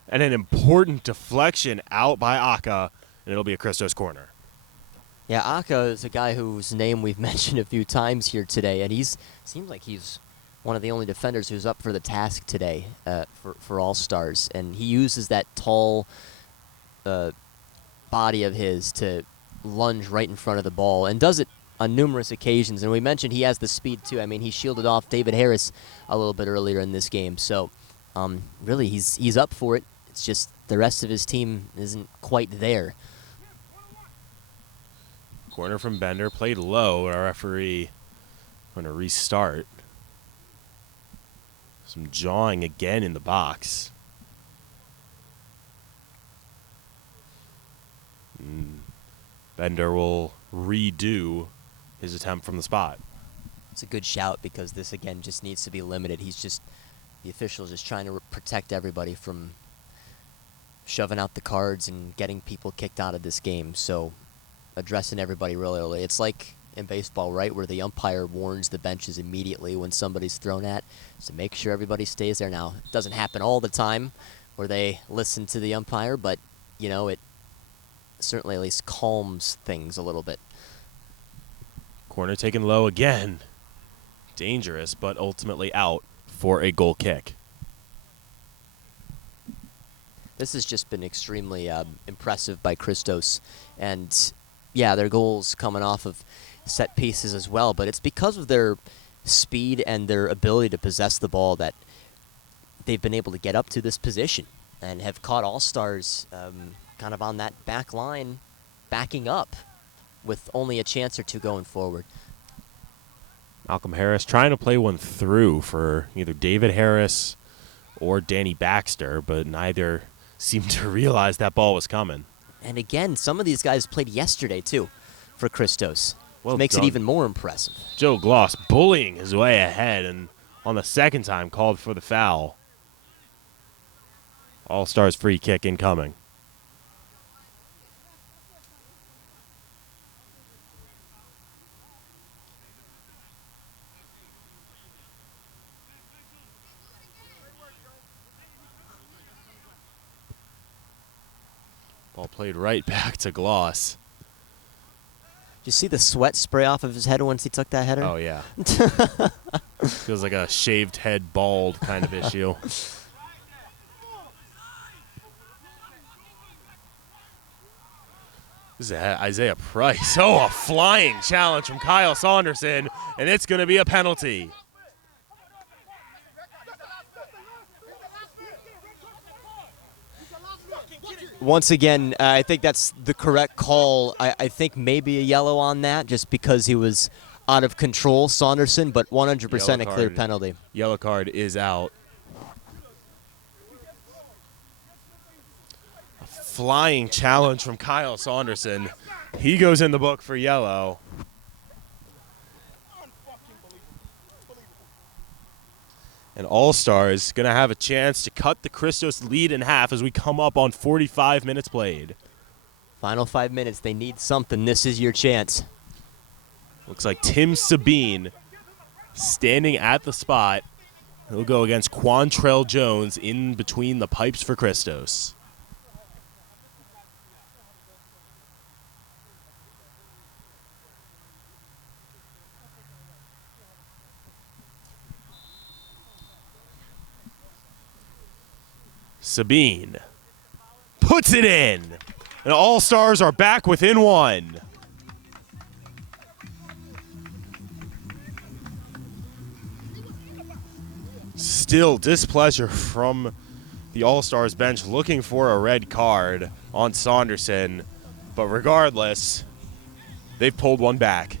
And an important deflection out by Aka. And it'll be a Christos corner. Yeah, Aka is a guy whose name we've mentioned a few times here today, and seems like he's one of the only defenders who's up for the task today for All-Stars. And he uses that tall body of his to lunge right in front of the ball and does it on numerous occasions. And we mentioned he has the speed, too. I mean, he shielded off David Harris a little bit earlier in this game. So, really, he's up for it. It's just the rest of his team isn't quite there. Corner from Bender. Played low. Our referee going to restart. Some jawing again in the box. Bender will redo his attempt from the spot. It's a good shout because this, again, just needs to be limited. The official's just trying to protect everybody from shoving out the cards and getting people kicked out of this game. So addressing everybody really early. It's like in baseball, right, where the umpire warns the benches immediately when somebody's thrown at. So make sure everybody stays there. Now, it doesn't happen all the time where they listen to the umpire, but, you know, it certainly at least calms things a little bit. Corner taken low again. Dangerous, but ultimately out for a goal kick. This has just been extremely impressive by Christos. And, yeah, their goals coming off of set pieces as well. But it's because of their speed and their ability to possess the ball that they've been able to get up to this position and have caught All-Stars kind of on that back line, backing up with only a chance or two going forward. Malcolm Harris trying to play one through for either David Harris or Danny Baxter, but neither seemed to realize that ball was coming. And again, some of these guys played yesterday, too, for Christos. Well Which makes done. it even more impressive. Joe Gloss bullying his way ahead, and on the second time called for the foul. All-Stars free kick incoming. Ball played right back to Gloss. Did you see the sweat spray off of his head once he took that header? Oh, yeah. Feels like a shaved head, bald kind of issue. This is Isaiah Price. Oh, a flying challenge from Kyle Saunderson, and it's going to be a penalty. Once again, I think that's the correct call. I think maybe a yellow on that just because he was out of control, Saunderson, but 100% a clear penalty. Yellow card is out. A flying challenge from Kyle Saunderson. He goes in the book for yellow. And Allstars going to have a chance to cut the Christos lead in half as we come up on 45 minutes played. Final 5 minutes. They need something. This is your chance. Looks like Tim Sabine standing at the spot. He'll go against Quantrell Jones in between the pipes for Christos. Sabine puts it in. And All-Stars are back within one. Still displeasure from the All-Stars bench looking for a red card on Saunderson. But regardless, they've pulled one back.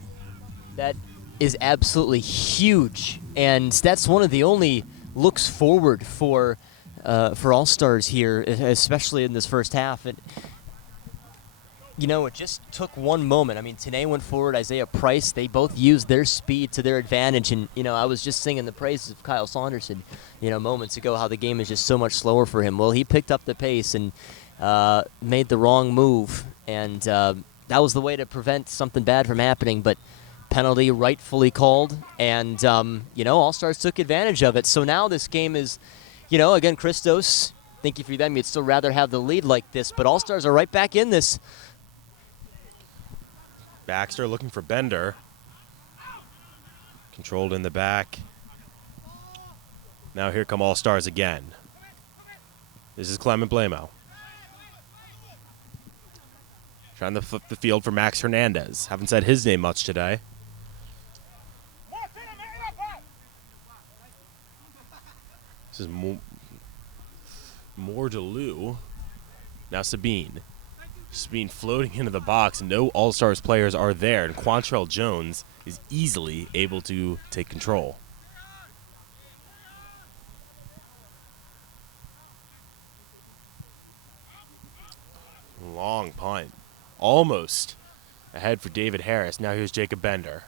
That is absolutely huge. And that's one of the only looks forward for All-Stars here, especially in this first half. It just took one moment. I mean, Tanae went forward, Isaiah Price, they both used their speed to their advantage. And, I was just singing the praises of Kyle Saunderson, moments ago, how the game is just so much slower for him. Well, he picked up the pace and made the wrong move. And that was the way to prevent something bad from happening. But penalty rightfully called. And, All-Stars took advantage of it. So now this game is... again, Christos, thinking for them, you'd still rather have the lead like this, but All-Stars are right back in this. Baxter looking for Bender. Controlled in the back. Now here come All-Stars again. This is Clement Blamo. Trying to flip the field for Max Hernandez. Haven't said his name much today. This is Mordelou. Now Sabine. Sabine floating into the box. No All-Stars players are there. And Quantrell Jones is easily able to take control. Long punt. Almost ahead for David Harris. Now here's Jacob Bender.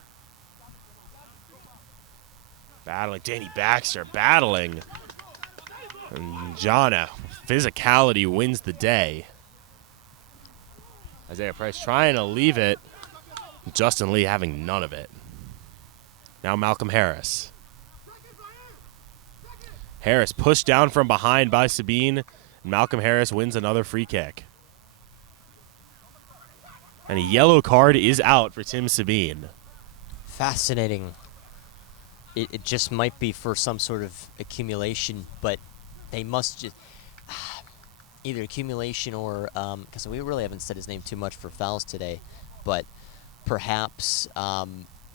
Battling. Danny Baxter battling. And Jana, physicality wins the day. Isaiah Price trying to leave it. Justin Lee having none of it. Now Malcolm Harris. Harris pushed down from behind by Sabine. And Malcolm Harris wins another free kick. And a yellow card is out for Tim Sabine. Fascinating. It just might be for some sort of accumulation, but they must just... either accumulation or... because we really haven't said his name too much for fouls today, but perhaps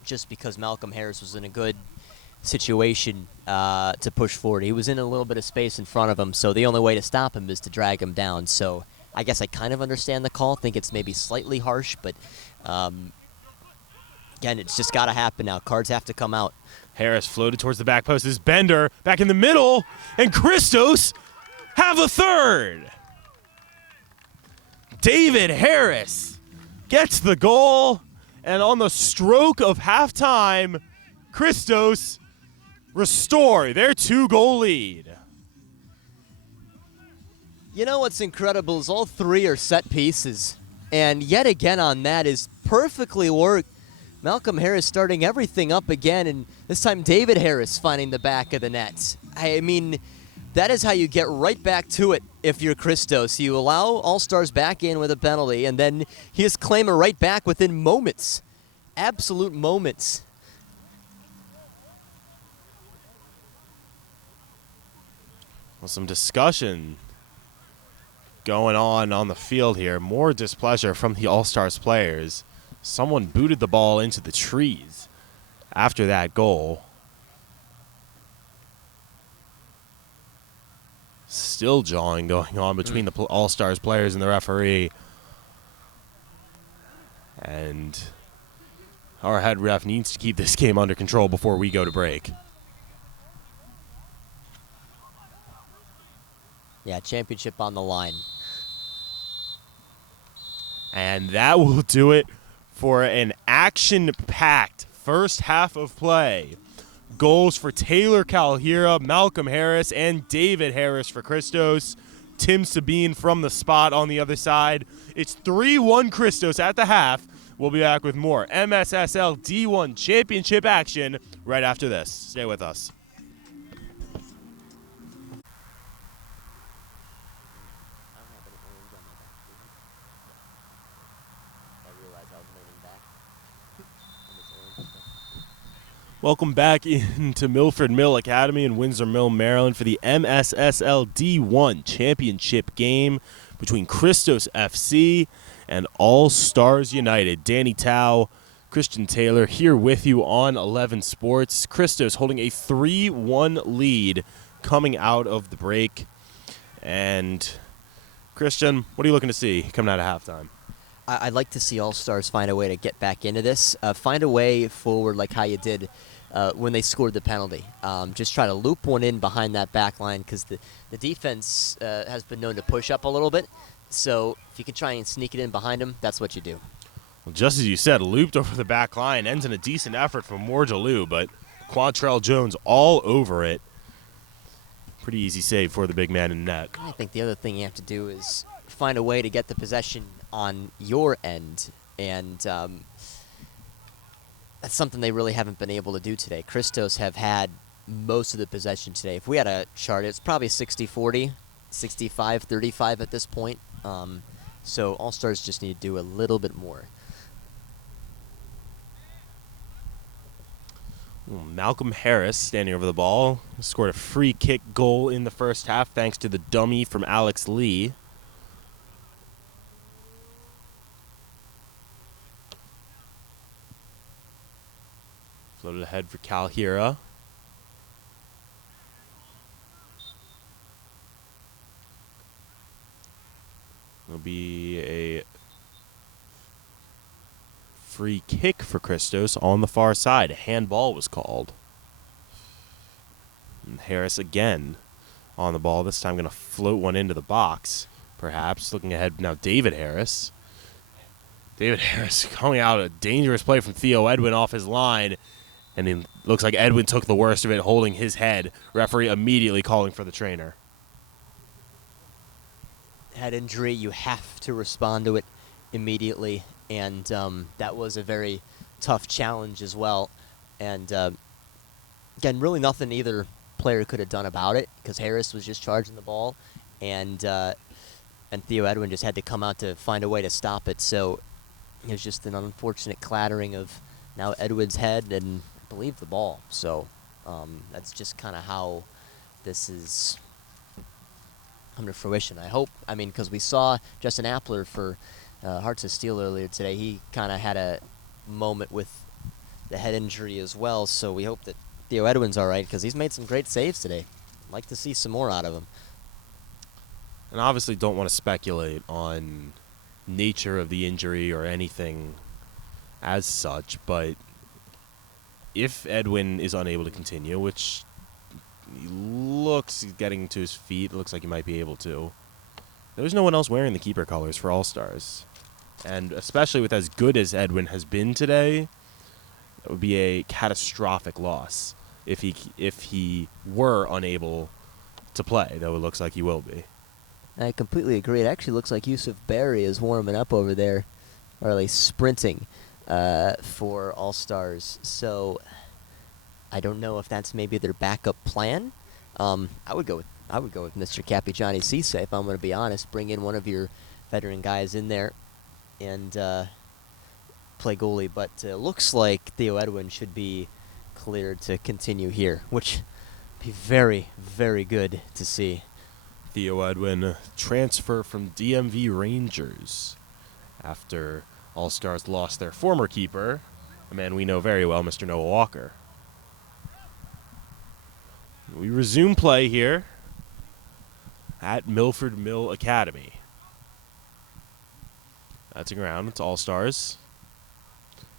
just because Malcolm Harris was in a good situation to push forward. He was in a little bit of space in front of him, so the only way to stop him is to drag him down. So I guess I kind of understand the call. Think it's maybe slightly harsh, but again, it's just got to happen now. Cards have to come out. Harris floated towards the back post. This is Bender back in the middle, and Christos have a third. David Harris gets the goal, and on the stroke of halftime, Christos restore their 2-goal lead. You know what's incredible is all three are set pieces, and yet again on that is perfectly worked. Malcolm Harris starting everything up again, and this time David Harris finding the back of the net. I mean, that is how you get right back to it if you're Christos. You allow All-Stars back in with a penalty, and then he just claim it right back within moments. Absolute moments. Well, some discussion going on the field here. More displeasure from the All-Stars players. Someone booted the ball into the trees after that goal. Still jawing going on between the All-Stars players and the referee. And our head ref needs to keep this game under control before we go to break. Yeah, championship on the line. And that will do it for an action-packed first half of play. Goals for Taylor Calhira, Malcolm Harris, and David Harris for Christos. Tim Sabine from the spot on the other side. It's 3-1 Christos at the half. We'll be back with more MSSL D1 Championship action right after this. Stay with us. Welcome back into Milford Mill Academy in Windsor Mill, Maryland for the MSSL D1 Championship game between Christos FC and All-Stars United. Danny Tao, Christian Taylor here with you on 11 Sports. Christos holding a 3-1 lead coming out of the break. And Christian, what are you looking to see coming out of halftime? I'd like to see All-Stars find a way to get back into this. Find a way forward like how you did when they scored the penalty. Just try to loop one in behind that back line because the defense has been known to push up a little bit. So if you can try and sneak it in behind them, that's what you do. Well, just as you said, looped over the back line, ends in a decent effort from Morjaloo, but Quantrell Jones all over it. Pretty easy save for the big man in net. I think the other thing you have to do is find a way to get the possession on your end, and that's something they really haven't been able to do today. Christos have had most of the possession today. If we had a chart, it's probably 60-40, 65-35 at this point. So All-Stars just need to do a little bit more. Malcolm Harris standing over the ball. Scored a free kick goal in the first half thanks to the dummy from Alex Lee. Floated ahead for Calhira. It'll be a free kick for Christos on the far side. A handball was called. And Harris again on the ball. This time going to float one into the box, perhaps. Looking ahead now, David Harris. David Harris coming out a dangerous play from Theo Edwin off his line. And it looks like Edwin took the worst of it, holding his head. Referee immediately calling for the trainer. Head injury, you have to respond to it immediately. And that was a very tough challenge as well. And again, really nothing either player could have done about it because Harris was just charging the ball. And Theo Edwin just had to come out to find a way to stop it. So it was just an unfortunate clattering of now Edwin's head and I believe the ball. So that's just kind of how this is come to fruition. I mean, because we saw Justin Appler for Hearts of Steel earlier today. He kind of had a moment with the head injury as well. So we hope that Theo Edwin's all right because he's made some great saves today. I'd like to see some more out of him. And obviously don't want to speculate on nature of the injury or anything as such, but if Edwin is unable to continue, which he looks getting to his feet, looks like he might be able to, there's no one else wearing the keeper colors for All-Stars. And especially with as good as Edwin has been today, it would be a catastrophic loss if he were unable to play, though it looks like he will be. I completely agree. It actually looks like Yusuf Berry is warming up over there, or at least sprinting for All-Stars. So I don't know if that's maybe their backup plan. I would go with Mr. Capijani Cisse if I'm going to be honest. Bring in one of your veteran guys in there and play goalie. But looks like Theo Edwin should be cleared to continue here, which would be very, very good to see. Theo Edwin, transfer from DMV Rangers after All-Stars lost their former keeper, a man we know very well, Mr. Noah Walker. We resume play here at Milford Mill Academy. That's around. It's All-Stars.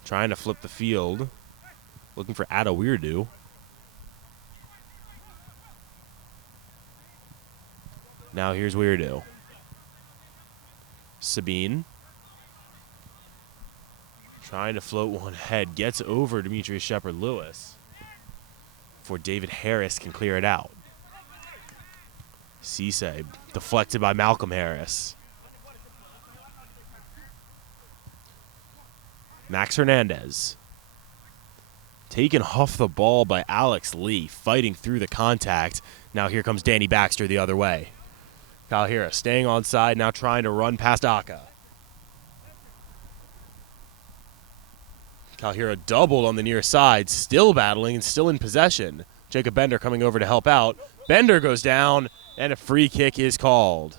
Trying to flip the field. Looking for Ada Weirdo. Now here's Weirdo. Sabine. Trying to float one ahead. Gets over Demetrius Shepard-Lewis before David Harris can clear it out. Cisse deflected by Malcolm Harris. Max Hernandez. Taken off the ball by Alex Lee, fighting through the contact. Now here comes Danny Baxter the other way. Kalhira staying on side, now trying to run past Aka. Kalhira doubled on the near side, still battling and still in possession. Jacob Bender coming over to help out. Bender goes down, and a free kick is called.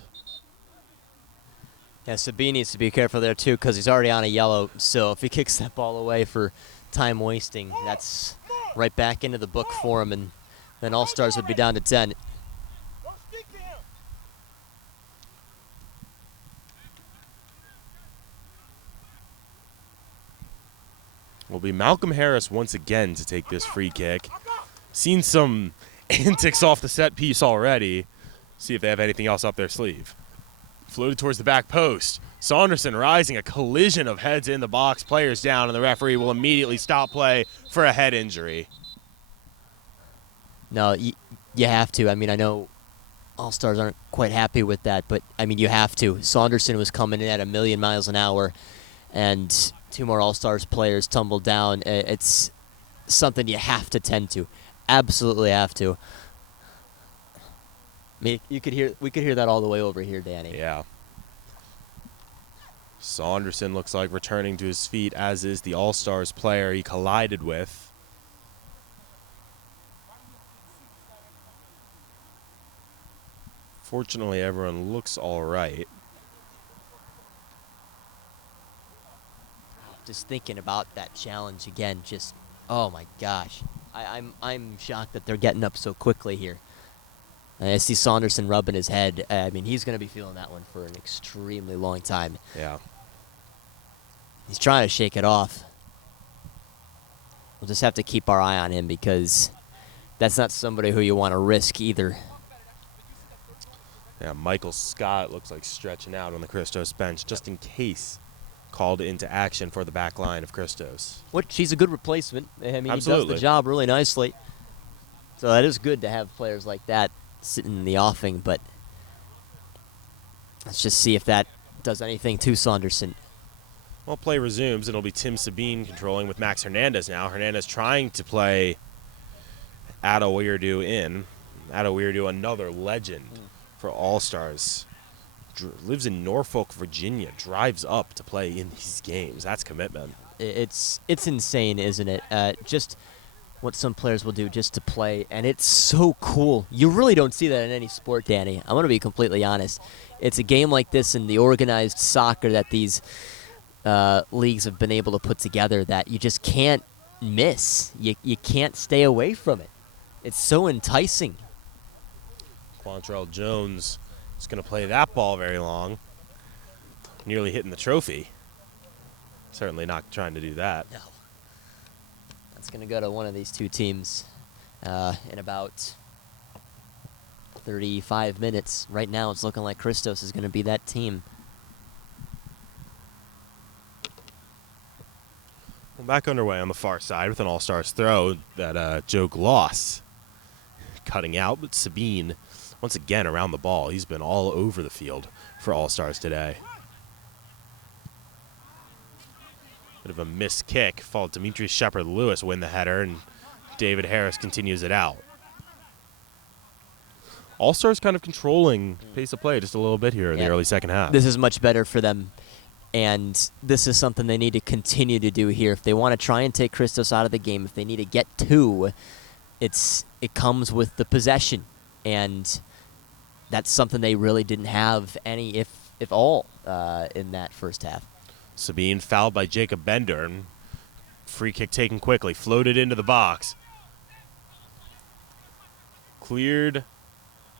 Yeah, Sabine needs to be careful there too because he's already on a yellow. So if he kicks that ball away for time wasting, that's right back into the book for him, and then All-Stars would be down to 10. Will be Malcolm Harris once again to take this free kick. Seen some antics off the set piece already. See if they have anything else up their sleeve. Floated towards the back post. Saunderson rising, a collision of heads in the box. Players down, and the referee will immediately stop play for a head injury. No, you have to. I mean, I know All-Stars aren't quite happy with that, but, I mean, you have to. Saunderson was coming in at 1,000,000 miles an hour, and two more All-Stars players tumbled down. It's something you have to tend to. Absolutely have to. I mean, we could hear that all the way over here, Danny. Yeah. Saunderson looks like returning to his feet, as is the All-Stars player he collided with. Fortunately, everyone looks all right. Just thinking about that challenge again, just, oh my gosh. I'm shocked that they're getting up so quickly here. I see Saunderson rubbing his head. I mean, he's going to be feeling that one for an extremely long time. Yeah. He's trying to shake it off. We'll just have to keep our eye on him because that's not somebody who you want to risk either. Yeah, Michael Scott looks like stretching out on the Christos bench just in case called into action for the back line of Christos. Which he's a good replacement. I mean, Absolutely. he does the job really nicely. So that is good to have players like that sitting in the offing, but let's just see if that does anything to Saunderson. Well, play resumes, and it'll be Tim Sabine controlling with Max Hernandez now. Hernandez trying to play Ada Weirdo in. Ada Weirdo, another legend for All-Stars. Lives in Norfolk, Virginia. Drives up to play in these games. That's commitment. It's insane, isn't it? Just what some players will do just to play, and it's so cool. You really don't see that in any sport, Danny. I'm going to be completely honest. It's a game like this and the organized soccer that these leagues have been able to put together that you just can't miss. You can't stay away from it. It's so enticing. Quantrell Jones is going to play that ball very long. Nearly hitting the trophy. Certainly not trying to do that. No. That's going to go to one of these two teams in about 35 minutes. Right now it's looking like Christos is going to be that team. Well, back underway on the far side with an All-Stars throw that Joe Gloss cutting out, but Sabine once again around the ball. He's been all over the field for All-Stars today. Bit of a missed kick. Fault Demetrius Shepard-Lewis win the header, and David Harris continues it out. All-Stars kind of controlling pace of play just a little bit here in the early second half. This is much better for them, and this is something they need to continue to do here. If they want to try and take Christos out of the game, if they need to get two, it comes with the possession. And that's something they really didn't have any, if all, in that first half. Sabine fouled by Jacob Bender. And free kick taken quickly. Floated into the box. Cleared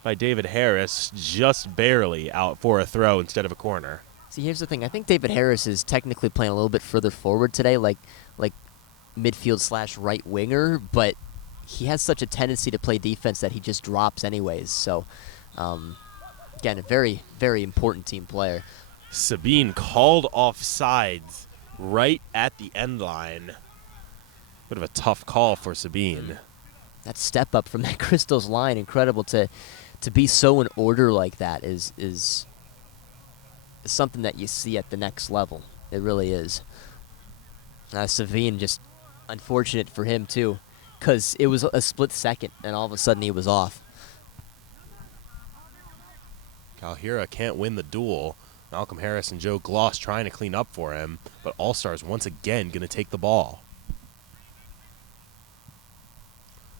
by David Harris, just barely out for a throw instead of a corner. See, here's the thing. I think David Harris is technically playing a little bit further forward today, like midfield / right winger, but he has such a tendency to play defense that he just drops anyways. So, again, a very, very important team player. Sabine called offsides right at the end line. Bit of a tough call for Sabine. That step up from that Christos line, incredible to be so in order like that is something that you see at the next level. It really is. Sabine, just unfortunate for him too, because it was a split second and all of a sudden he was off. Calhira can't win the duel. Malcolm Harris and Joe Gloss trying to clean up for him, but Allstars once again going to take the ball.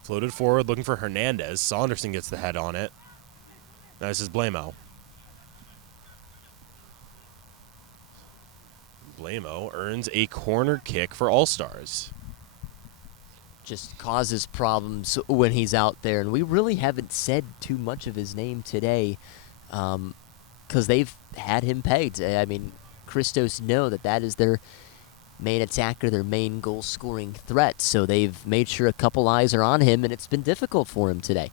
Floated forward looking for Hernandez. Saunderson gets the head on it. Now this is Blamo. Blamo earns a corner kick for Allstars. Just causes problems when he's out there, and we really haven't said too much of his name today because they've had him pegged. I mean, Christos know that is their main attacker, their main goal-scoring threat, so they've made sure a couple eyes are on him, and it's been difficult for him today.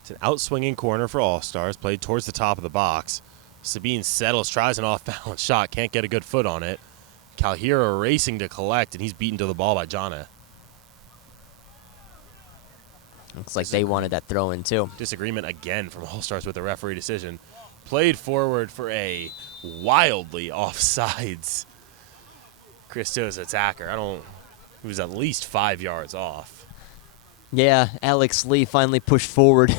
It's an outswinging corner for Allstars, played towards the top of the box. Sabine settles, tries an off-balance shot, can't get a good foot on it. Calhira racing to collect, and he's beaten to the ball by Jana. Looks like they wanted that throw in too. Disagreement again from Allstars with the referee decision. Played forward for a wildly offsides Christos attacker. He was at least 5 yards off. Yeah, Alex Lee finally pushed forward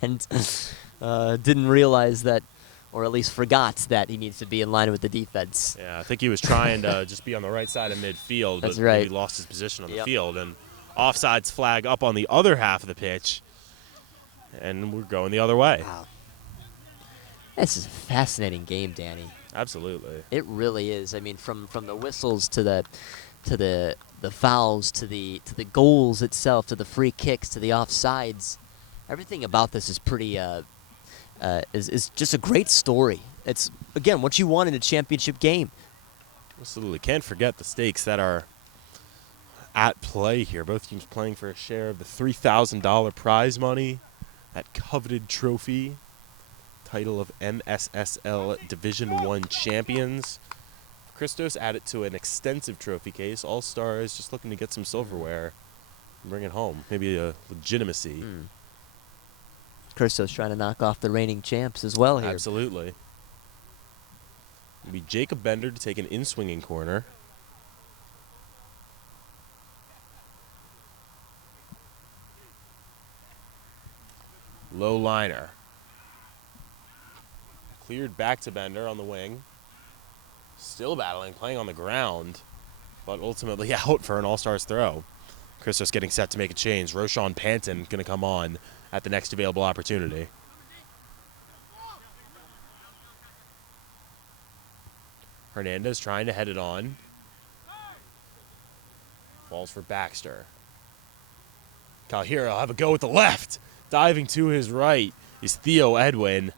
and didn't realize that, or at least forgot that he needs to be in line with the defense. Yeah, I think he was trying to just be on the right side of midfield, That's but right. he lost his position on the Yep. field. And offsides flag up on the other half of the pitch, and we're going the other way. Wow. This is a fascinating game, Danny. Absolutely. It really is. I mean, from the whistles to the fouls to the goals itself to the free kicks to the offsides, everything about this is pretty is just a great story. It's again what you want in a championship game. Absolutely. Can't forget the stakes that are at play here. Both teams playing for a share of the $3,000 prize money, that coveted trophy, title of MSSL Division I champions. Christos added to an extensive trophy case. Allstars just looking to get some silverware and bring it home. Maybe a legitimacy. Christos trying to knock off the reigning champs as well here. Absolutely. It'll be Jacob Bender to take an in-swinging corner. Low liner. Cleared back to Bender on the wing. Still battling, playing on the ground, but ultimately out for an All-Stars throw. Christos getting set to make a change. Roshan Panton going to come on at the next available opportunity. Hernandez trying to head it on. Falls for Baxter. Calhira will have a go with the left. Diving to his right is Theo Edwin.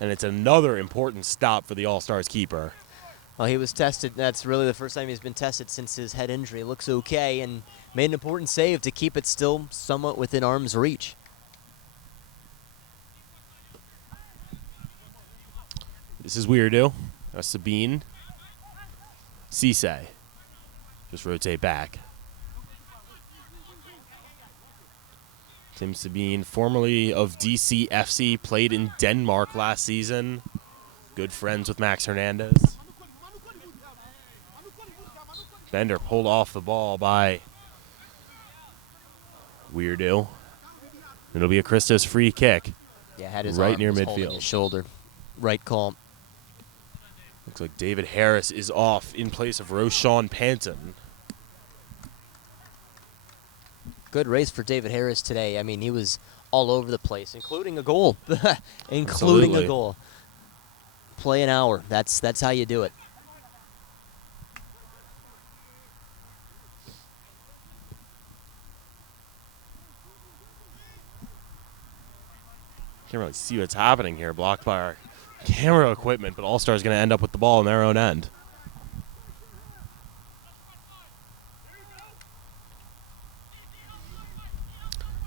And it's another important stop for the All-Stars keeper. Well, he was tested. That's really the first time he's been tested since his head injury. Looks okay and made an important save to keep it still somewhat within arm's reach. This is Weirdo. Sabine. Cisse. Just rotate back. Tim Sabine, formerly of DCFC, played in Denmark last season. Good friends with Max Hernandez. Bender pulled off the ball by Weirdo. It'll be a Christos free kick. Yeah, had his Right arm, near was holding midfield. his shoulder. Right call. Looks like David Harris is off in place of Roshan Panton. Good race for David Harris today. I mean, he was all over the place, including a goal. Including Absolutely. a goal. Play an hour. That's how you do it. Can't really see what's happening here. Blocked by our camera equipment, but All-Star's going to end up with the ball in their own end.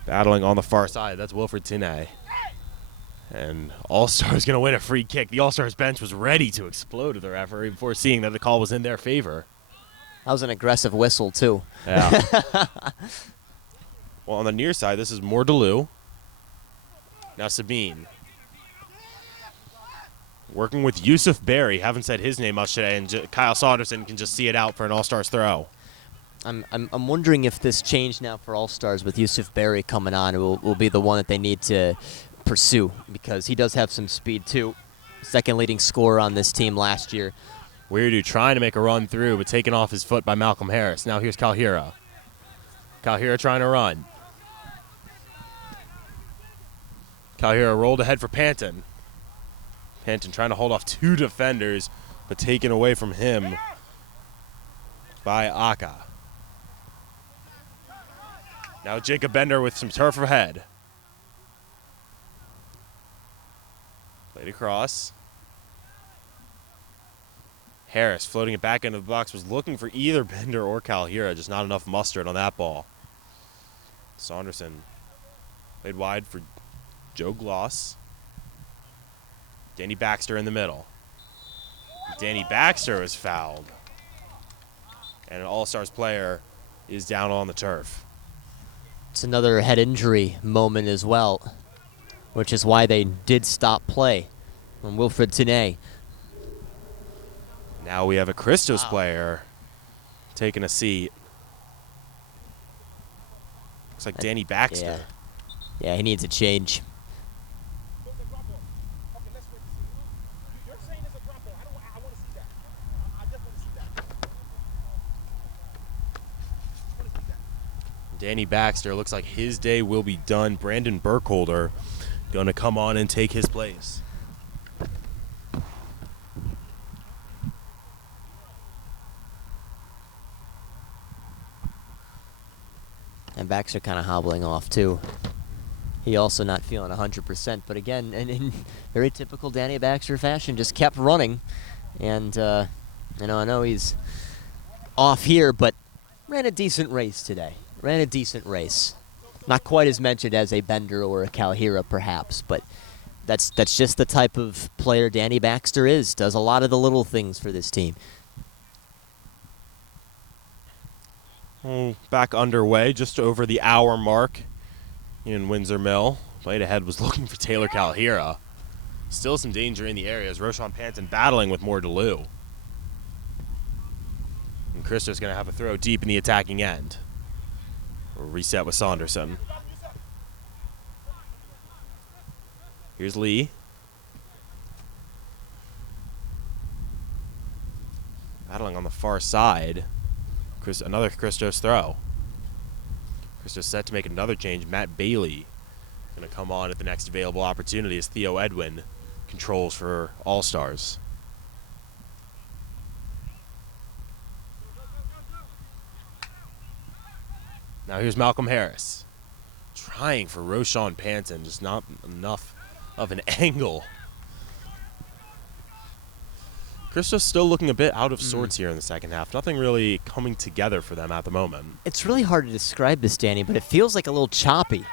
Battling on the far side, that's Wilfred Tinay. And All-Star's going to win a free kick. The All-Stars bench was ready to explode at the referee before seeing that the call was in their favor. That was an aggressive whistle, too. Yeah. Well, on the near side, this is Mordalou. Now Sabine. Working with Yusuf Berry. Haven't said his name much today, and Kyle Saunderson can just see it out for an All-Stars throw. I'm wondering if this change now for All-Stars with Yusuf Berry coming on will be the one that they need to pursue, because he does have some speed too. Second leading scorer on this team last year. Weirdu trying to make a run through, but taken off his foot by Malcolm Harris. Now here's Kalhira. Kalhira trying to run. Kalhira rolled ahead for Panton. Panton trying to hold off two defenders, but taken away from him by Aka. Now Jacob Bender with some turf ahead. Played across. Harris floating it back into the box, was looking for either Bender or Kalhira, just not enough mustard on that ball. Saunderson played wide for Joe Gloss. Danny Baxter in the middle. Danny Baxter was fouled. And an All-Stars player is down on the turf. It's another head injury moment as well, which is why they did stop play from Wilfred Tinay. Now we have a Christos player taking a seat. Looks like Danny Baxter. Yeah, he needs a change. You're saying it's a drop ball. I want to see that. I just want to see that. I want to see that. Danny Baxter, looks like his day will be done. Brandon Burkholder going to come on and take his place. And Baxter kind of hobbling off too. He also not feeling 100%, but again, in very typical Danny Baxter fashion, just kept running. And I know he's off here, but ran a decent race today. Ran a decent race. Not quite as mentioned as a Bender or a Kalhira, perhaps, but that's just the type of player Danny Baxter is. Does a lot of the little things for this team. Back underway, just over the hour mark in Windsor Mill. Played ahead was looking for Taylor Kalhira. Still some danger in the area as Roshan Panton battling with Mordalou. And Christos going to have a throw deep in the attacking end. We'll reset with Saunderson. Here's Lee. Battling on the far side. Another Christos throw. Christos set to make another change. Matt Bailey going to come on at the next available opportunity as Theo Edwin controls for All-Stars. Now here's Malcolm Harris. Trying for Roshan Panton, just not enough of an angle. Christos still looking a bit out of sorts here in the second half. Nothing really coming together for them at the moment. It's really hard to describe this, Danny, but it feels like a little choppy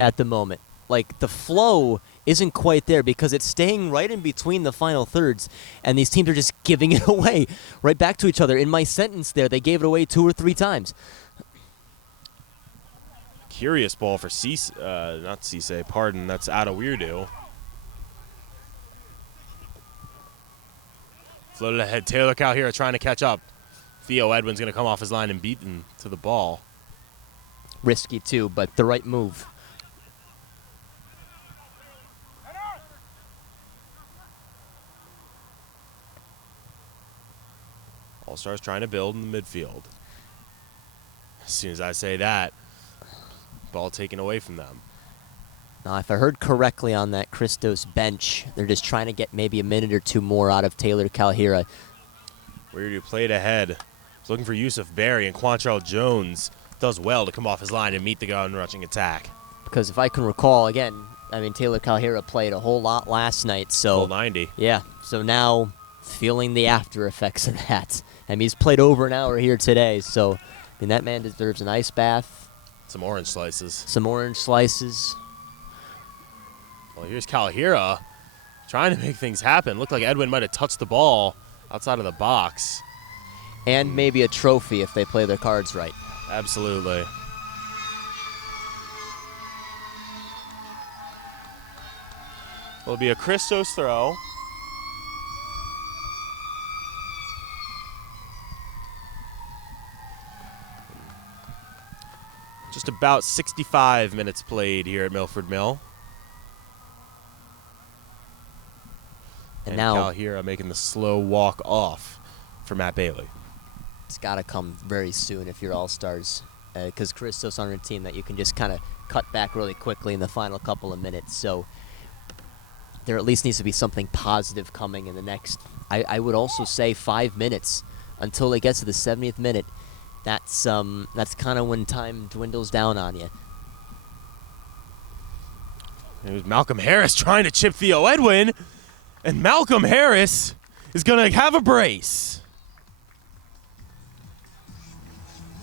at the moment. Like the flow isn't quite there because it's staying right in between the final thirds, and these teams are just giving it away right back to each other. In my sentence there, they gave it away 2 or 3 times. Curious ball for not Cisse, pardon, that's Weirdu. Floated ahead, Taylor Kalhira trying to catch up. Theo Edwin's going to come off his line and beat him to the ball. Risky too, but the right move. All-Stars trying to build in the midfield. As soon as I say that, ball taken away from them. Now, if I heard correctly on that Christos bench, they're just trying to get maybe a minute or two more out of Taylor Calhira. Weirdy played ahead. He's looking for Yusuf Berry, and Quantrell Jones does well to come off his line and meet the gun rushing attack. Because if I can recall, again, I mean, Taylor Calhira played a whole lot last night, so... Full 90. Yeah, so now feeling the after effects of that. I mean, he's played over an hour here today, so, I mean, that man deserves an ice bath. Some orange slices. Some orange slices. Well, here's Calhira trying to make things happen. Looked like Edwin might have touched the ball outside of the box. And maybe a trophy if they play their cards right. Absolutely. Will be a Christos throw. Just about 65 minutes played here at Milford Mill. And now Calhira making the slow walk off for Matt Bailey. it's got to come very soon if you're All-Stars. Because Christos on a team that you can just kind of cut back really quickly in the final couple of minutes. So there at least needs to be something positive coming in the next, I would also say 5 minutes until it gets to the 70th minute. That's kind of when time dwindles down on you. It was Malcolm Harris trying to chip Theo Edwin, and Malcolm Harris is going to have a brace.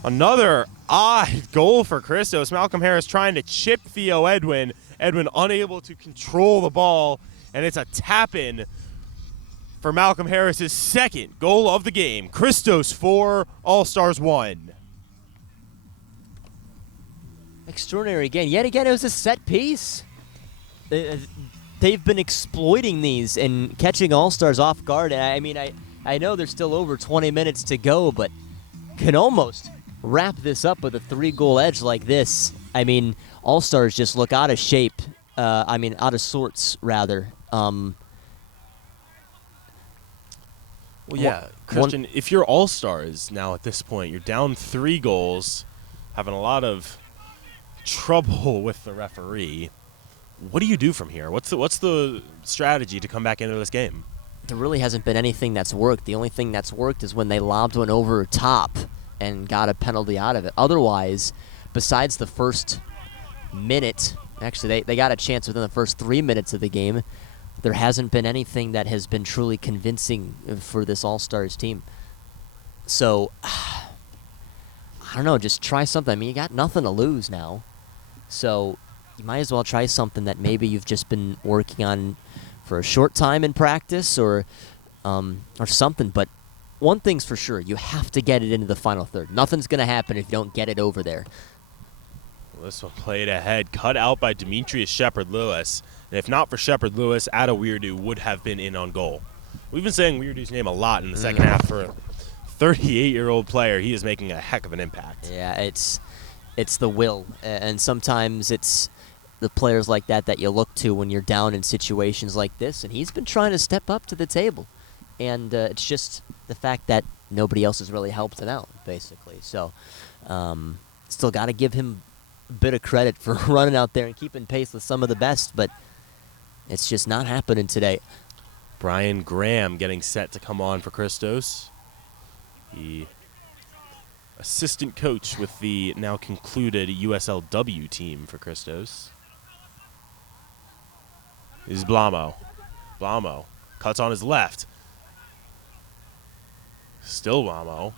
Another odd goal for Christos. Malcolm Harris trying to chip Theo Edwin. Edwin unable to control the ball, and it's a tap-in for Malcolm Harris's second goal of the game. Christos 4, All-Stars 1. Extraordinary again. Yet again, it was a set piece. They've been exploiting these and catching All-Stars off guard. And I mean, I know there's still over 20 minutes to go, but can almost wrap this up with a 3-goal edge like this. I mean, All-Stars just look out of shape. Out of sorts, rather. Well, yeah, Christian, if you're All-Stars now at this point, you're down 3 goals, having a lot of trouble with the referee. What do you do from here? What's the strategy to come back into this game? There really hasn't been anything that's worked. The only thing that's worked is when they lobbed one over top and got a penalty out of it. Otherwise, besides the first minute, actually they got a chance within the first 3 minutes of the game, there hasn't been anything that has been truly convincing for this All-Stars team. So, I don't know, just try something. I mean, you got nothing to lose now. So, you might as well try something that maybe you've just been working on for a short time in practice or something. But one thing's for sure, you have to get it into the final third. Nothing's going to happen if you don't get it over there. Well, this one played ahead, cut out by Demetrius Shepard-Lewis. And if not for Shepard-Lewis, Ada Weirdu would have been in on goal. We've been saying Weirdu's name a lot in the second half. For a 38-year-old player, he is making a heck of an impact. Yeah, it's the will. And sometimes it's the players like that you look to when you're down in situations like this. And he's been trying to step up to the table. And it's just the fact that nobody else has really helped him out, basically. So still got to give him a bit of credit for running out there and keeping pace with some of the best. But it's just not happening today. Brian Graham getting set to come on for Christos. The assistant coach with the now concluded USLW team for Christos. This is Blamo. Blamo cuts on his left. Still Blamo.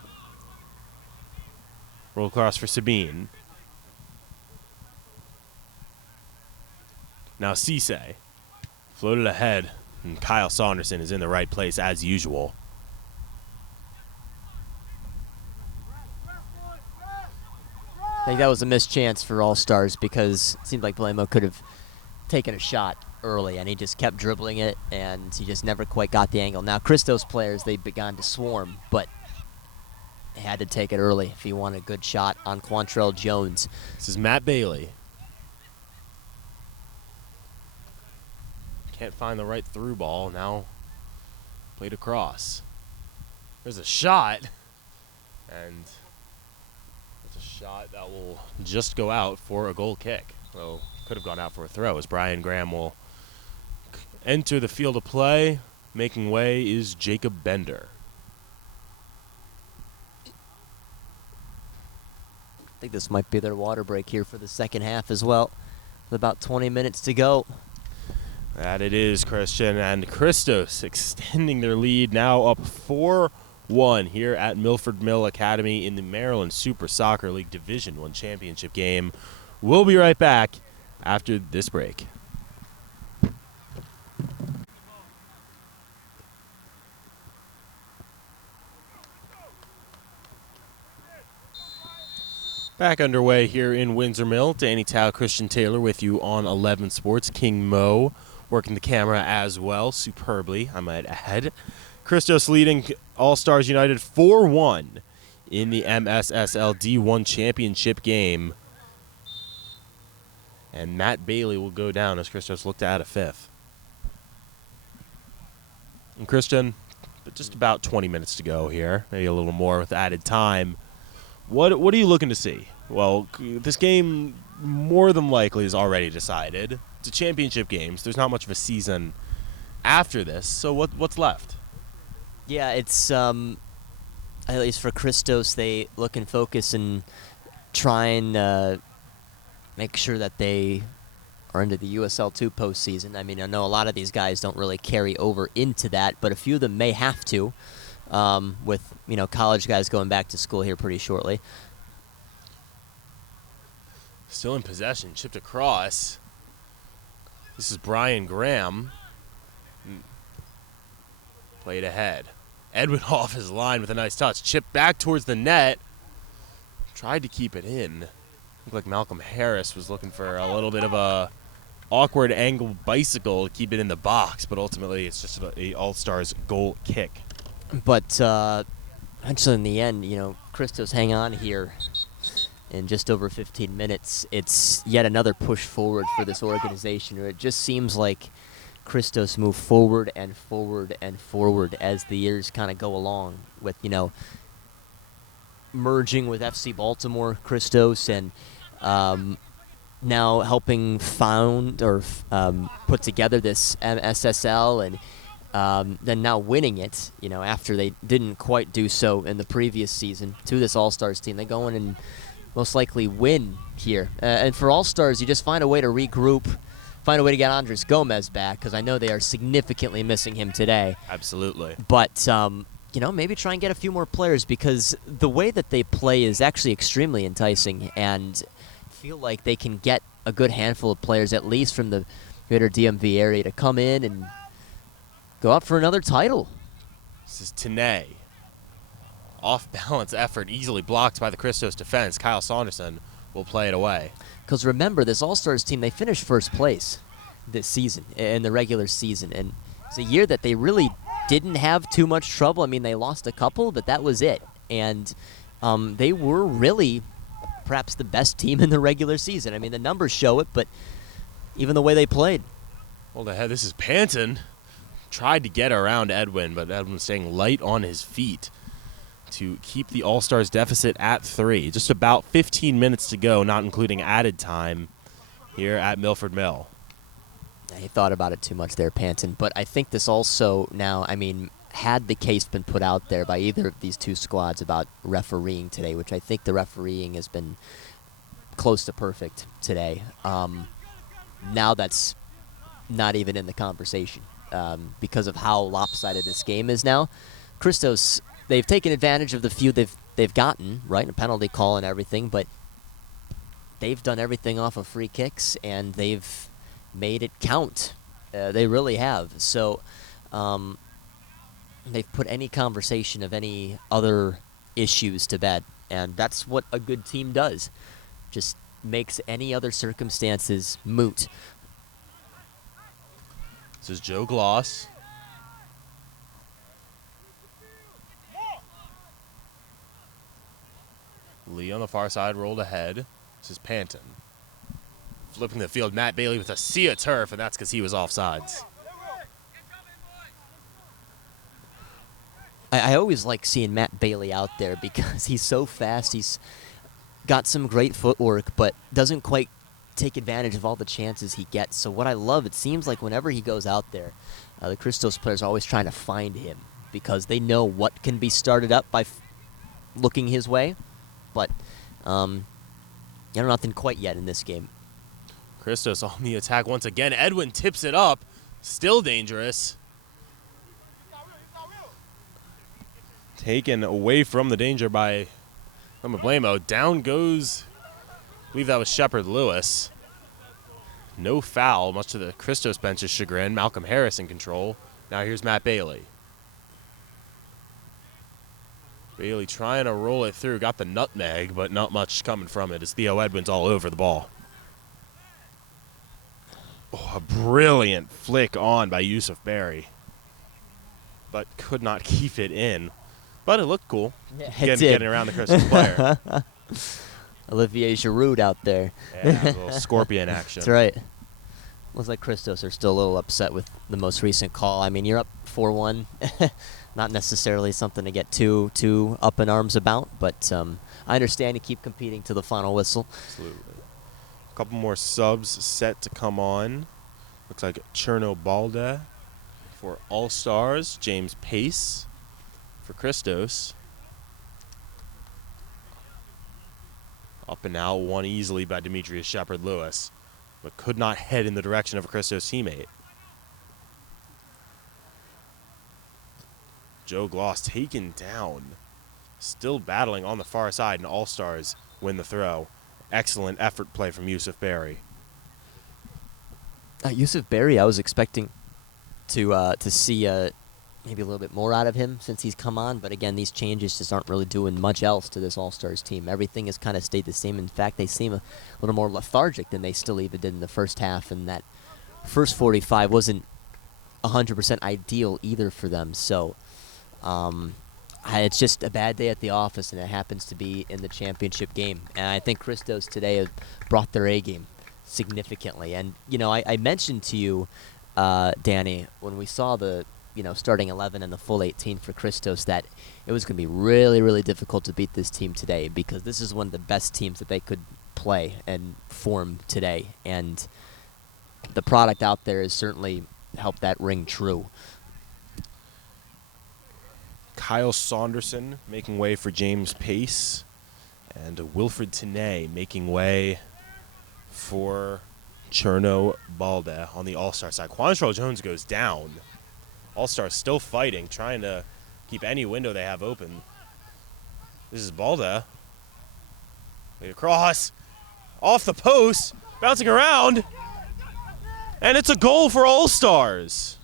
Roll across for Sabine. Now Cisse. Floated ahead, and Kyle Saunderson is in the right place as usual. I think that was a missed chance for All-Stars because it seemed like Blamo could have taken a shot early, and he just kept dribbling it, and he just never quite got the angle. Now, Christos players, they began to swarm, but he had to take it early if he wanted a good shot on Quantrell Jones. This is Matt Bailey. Can't find the right through ball. Now played across. There's a shot, and it's a shot that will just go out for a goal kick. So Could have gone out for a throw as Brian Graham will enter the field of play. Making way is Jacob Bender. I think this might be their water break here for the second half as well, with about 20 minutes to go. That it is, Christian, and Christos extending their lead, now up 4-1 here at Milford Mill Academy in the Maryland Super Soccer League Division I championship game. We'll be right back after this break. Back underway here in Windsor Mill. Danny Tao, Christian Taylor with you on 11 Sports. King Mo working the camera as well, superbly, I might add. Christos leading All-Stars United 4-1 in the MSSL D1 championship game. And Matt Bailey will go down as Christos look to add a fifth. And Christian, just about 20 minutes to go here, maybe a little more with added time. What are you looking to see? Well, this game more than likely is already decided. It's a championship game, so there's not much of a season after this. So what's left? Yeah, it's at least for Christos, they look and focus and try and make sure that they are into the USL2 postseason. I mean, I know a lot of these guys don't really carry over into that, but a few of them may have to. With college guys going back to school here pretty shortly. Still in possession, chipped across. This is Brian Graham. Played ahead. Edwin off his line with a nice touch. Chipped back towards the net. Tried to keep it in. Looked like Malcolm Harris was looking for a little bit of a awkward angle bicycle to keep it in the box, but ultimately it's just a All-Stars goal kick. But actually, in the end, Christos hang on here in just over 15 minutes. It's yet another push forward for this organization. It just seems like Christos move forward and forward and forward as the years kind of go along with, merging with FC Baltimore, Christos, and now helping found or put together this MSSL and then now winning it, after they didn't quite do so in the previous season to this All-Stars team. They go in and most likely win here. And for All-Stars, you just find a way to regroup, find a way to get Andres Gomez back, because I know they are significantly missing him today. Absolutely. But, maybe try and get a few more players, because the way that they play is actually extremely enticing, and I feel like they can get a good handful of players, at least from the greater DMV area, to come in and go out for another title. This is Tanay. Off-balance effort, easily blocked by the Christos defense. Kyle Saunderson will play it away. Because remember, this All-Stars team, they finished first place this season, in the regular season. And it's a year that they really didn't have too much trouble. I mean, they lost a couple, but that was it. And they were really perhaps the best team in the regular season. I mean, the numbers show it, but even the way they played. Hold ahead, this is Panton. Tried to get around Edwin, but Edwin staying light on his feet to keep the All-Stars deficit at 3. Just about 15 minutes to go, not including added time here at Milford Mill. He thought about it too much there, Panton. But I think this also now, had the case been put out there by either of these two squads about refereeing today, which I think the refereeing has been close to perfect today, now that's not even in the conversation because of how lopsided this game is now. Christos, they've taken advantage of the few they've gotten, right, a penalty call and everything, but they've done everything off of free kicks, and they've made it count. They really have. So they've put any conversation of any other issues to bed, and that's what a good team does. Just makes any other circumstances moot. This is Joe Gloss. Lee on the far side rolled ahead. This is Panton. Flipping the field, Matt Bailey with a sea of turf, and that's because he was offsides. I always like seeing Matt Bailey out there because he's so fast. He's got some great footwork, but doesn't quite take advantage of all the chances he gets. So what I love, it seems like whenever he goes out there, the Christos players are always trying to find him because they know what can be started up by looking his way. But nothing quite yet in this game. Christos on the attack once again. Edwin tips it up. Still dangerous. Taken away from the danger by Blamo. Down goes, I believe that was Shepard Lewis. No foul, much to the Christos bench's chagrin. Malcolm Harris in control. Now here's Matt Bailey. Bailey trying to roll it through. Got the nutmeg, but not much coming from it as Theo Edwin's all over the ball. Oh, a brilliant flick on by Yusuf Berry. But could not keep it in. But it looked cool. Yeah, it did. Getting around the Christos player. Olivier Giroud out there. Yeah, a little scorpion action. That's right. Looks like Christos are still a little upset with the most recent call. I mean, you're up 4-1. Not necessarily something to get too up in arms about, but I understand you keep competing to the final whistle. Absolutely. A couple more subs set to come on. Looks like Cherno Balde for Allstars. James Pace for Christos. Up and out, won easily by Demetrius Shepard Lewis, but could not head in the direction of a Christos teammate. Joe Gloss taken down. Still battling on the far side, and Allstars win the throw. Excellent effort play from Yusuf Berry. Yusuf Berry, I was expecting to see maybe a little bit more out of him since he's come on, but again, these changes just aren't really doing much else to this All-Stars team. Everything has kind of stayed the same. In fact, they seem a little more lethargic than they still even did in the first half, and that first 45 wasn't 100% ideal either for them. So it's just a bad day at the office, and it happens to be in the championship game. And I think Christos today have brought their A-game significantly. And, I mentioned to you, Danny, when we saw the starting 11 and the full 18 for Christos, that it was going to be really, really difficult to beat this team today because this is one of the best teams that they could play and form today. And the product out there has certainly helped that ring true. Kyle Saunderson making way for James Pace, and Wilfred Tenay making way for Cherno Balde on the All-Star side. Quantrell Jones goes down. All-Star still fighting, trying to keep any window they have open. This is Balde. Laid across. Off the post. Bouncing around. And it's a goal for All-Stars.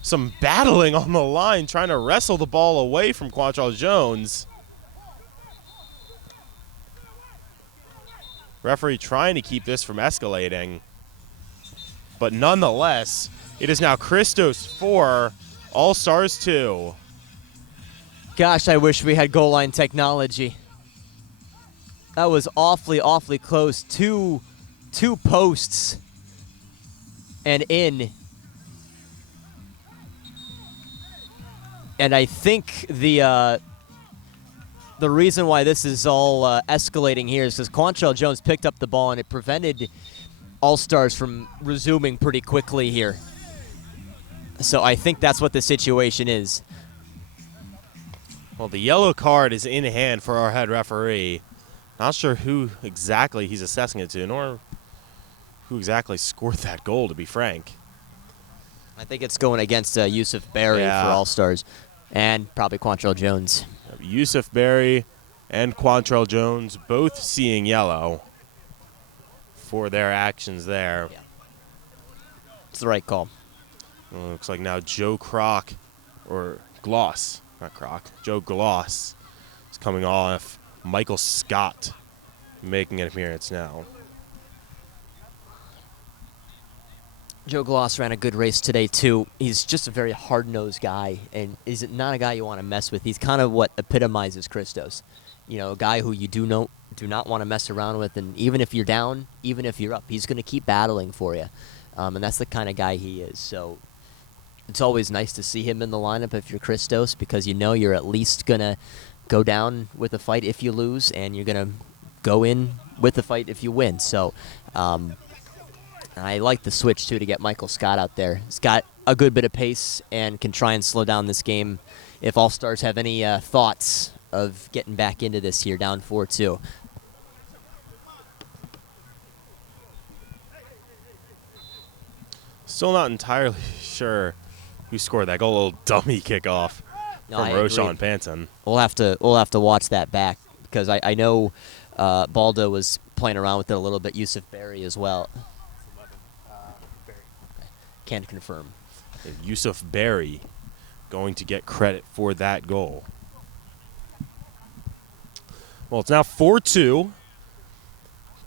Some battling on the line, trying to wrestle the ball away from Quantrell Jones. Referee trying to keep this from escalating. But nonetheless, it is now Christos 4, All-Stars 2. Gosh, I wish we had goal line technology. That was awfully, awfully close. Two posts and in. And I think the reason why this is all escalating here is because Quantrell Jones picked up the ball and it prevented All-Stars from resuming pretty quickly here. So I think that's what the situation is. Well, the yellow card is in hand for our head referee. Not sure who exactly he's assessing it to, nor who exactly scored that goal, to be frank. I think it's going against Yusuf Berry for All-Stars, and probably Quantrell Jones. Yusuf Berry and Quantrell Jones both seeing yellow for their actions there. Yeah. It's the right call. Well, looks like now Joe Croc, or Gloss, not Croc, Joe Gloss is coming off. Michael Scott making an appearance now. Joe Gloss ran a good race today, too. He's just a very hard-nosed guy, and he's not a guy you want to mess with. He's kind of what epitomizes Christos. A guy who you do not want to mess around with, and even if you're down, even if you're up, he's going to keep battling for you. And that's the kind of guy he is. So it's always nice to see him in the lineup if you're Christos, because you're at least going to go down with a fight if you lose, and you're going to go in with the fight if you win. So I like the switch, too, to get Michael Scott out there. He's got a good bit of pace and can try and slow down this game if All-Stars have any thoughts of getting back into this here, down 4-2. Still not entirely sure who scored that goal. A little dummy kickoff No, from I Roshan agree. Panton. We'll have to watch that back because I know Baldo was playing around with it a little bit. Yusuf Berry as well. Can't confirm. Yusuf Berry going to get credit for that goal. Well, it's now 4-2.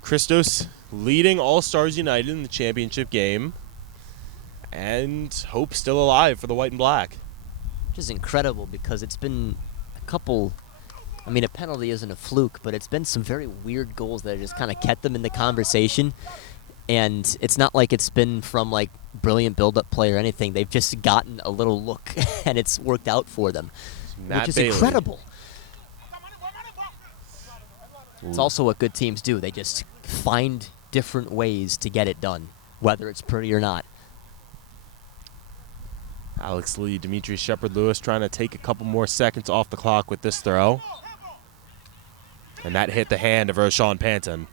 Christos leading All-Stars United in the championship game. And hope still alive for the white and black. Which is incredible because it's been a couple. I mean, a penalty isn't a fluke, but it's been some very weird goals that have just kind of kept them in the conversation. And it's not like it's been from like brilliant build-up play or anything. They've just gotten a little look, and it's worked out for them, Matt which is Bailey. incredible. It's also what good teams do. They just find different ways to get it done, whether it's pretty or not. Alex Lee, Dimitri Shepard-Lewis trying to take a couple more seconds off the clock with this throw. And that hit the hand of Roshan Panton.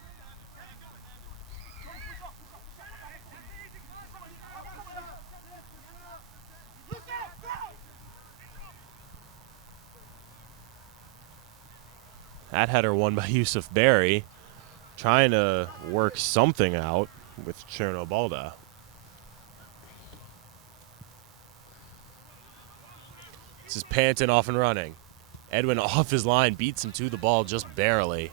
That header won by Yusuf Berry, trying to work something out with Cherno Balda. This is Panton off and running. Edwin off his line, beats him to the ball just barely.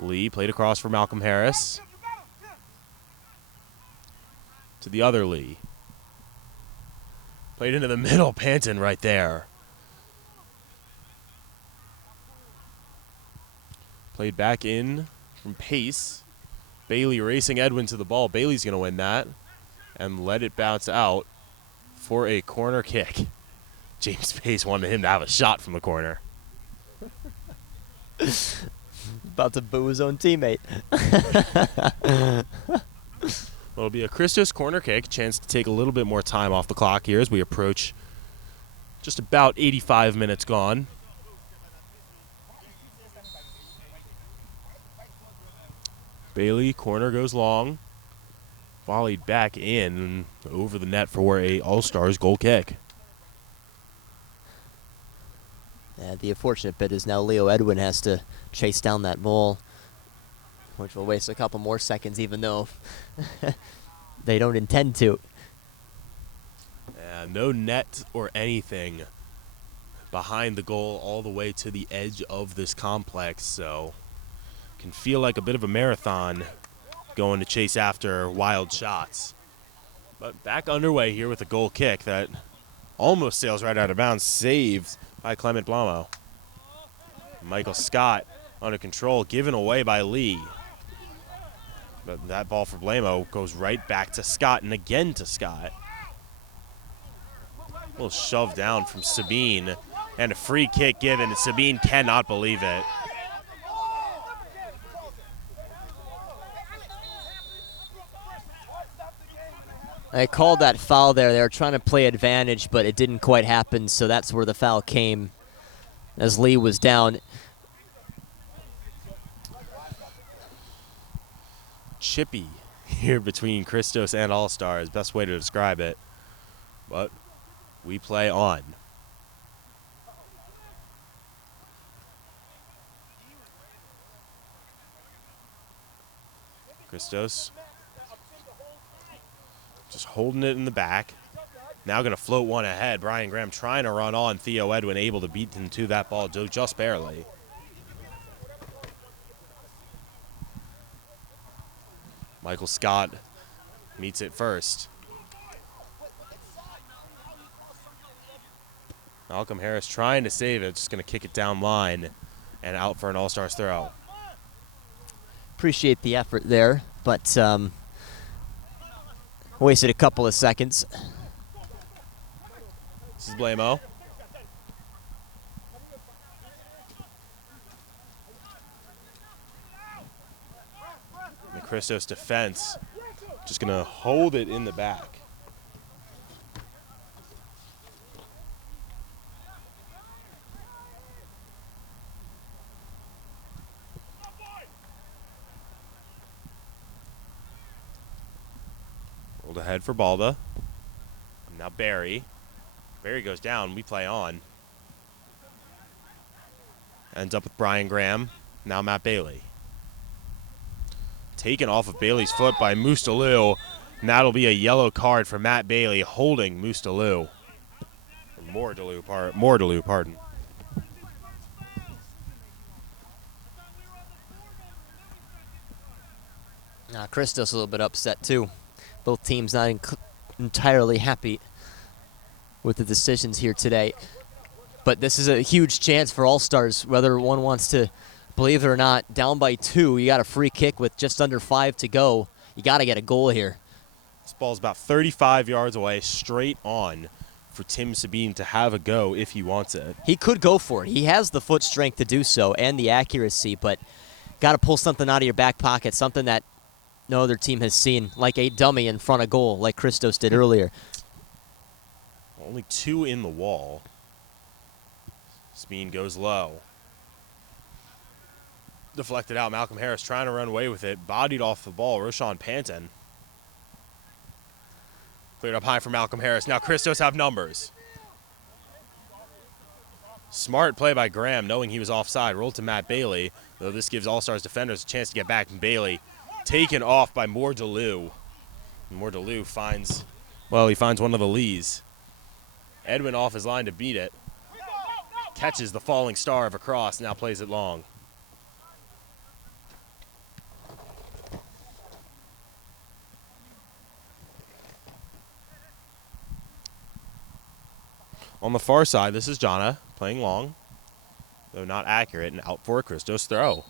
Lee played across for Malcolm Harris. To the other Lee. Played into the middle, Panton right there. Played back in from pace. Bailey racing Edwin to the ball. Bailey's going to win that and let it bounce out for a corner kick. James Pace wanted him to have a shot from the corner. About to boo his own teammate. It'll be a Christos corner kick. Chance to take a little bit more time off the clock here as we approach just about 85 minutes gone. Bailey, corner goes long. Volleyed back in over the net for a All-Stars goal kick. And the unfortunate bit is now Leo Edwin has to chase down that ball, which will waste a couple more seconds even though they don't intend to. No net or anything behind the goal all the way to the edge of this complex, so can feel like a bit of a marathon going to chase after wild shots. But back underway here with a goal kick that almost sails right out of bounds, saved by Clement Blamo. Michael Scott under control, given away by Lee. But that ball for Blamo goes right back to Scott and again to Scott. A little shove down from Sabine and a free kick given, and Sabine cannot believe it. I called that foul there. They were trying to play advantage, but it didn't quite happen, so that's where the foul came as Lee was down. Chippy here between Christos and All-Stars, best way to describe it. But we play on. Christos just holding it in the back. Now going to float one ahead. Brian Graham trying to run on. Theo Edwin able to beat him to that ball just barely. Michael Scott meets it first. Malcolm Harris trying to save it. Just going to kick it down line and out for an All-Stars throw. Appreciate the effort there, but wasted a couple of seconds. This is Blamo. Christos defense just going to hold it in the back. Rolled ahead for Balda. Now Barry. Barry goes down. We play on. Ends up with Brian Graham. Now Matt Bailey. Taken off of Bailey's foot by Mssl, and that'll be a yellow card for Matt Bailey holding Mssl. Mordaloo, pardon. Christos a little bit upset too. Both teams not entirely happy with the decisions here today. But this is a huge chance for Allstars, whether one wants to believe it or not. Down by 2, you got a free kick with just under 5 to go. You got to get a goal here. This ball's about 35 yards away, straight on for Tim Sabine to have a go if he wants it. He could go for it. He has the foot strength to do so and the accuracy, but got to pull something out of your back pocket, something that no other team has seen, like a dummy in front of goal, like Christos did earlier. Only 2 in the wall. Sabine goes low. Deflected out. Malcolm Harris trying to run away with it. Bodied off the ball. Roshan Panton. Cleared up high for Malcolm Harris. Now Christos have numbers. Smart play by Graham, knowing he was offside. Rolled to Matt Bailey, though this gives All-Stars defenders a chance to get back. And Bailey taken off by Mordaloo. Mordaloo finds, well, he finds one of the Lees. Edwin off his line to beat it. Catches the falling star of a cross, now plays it long. On the far side, this is Jana playing long, though not accurate, and out for a Christos throw.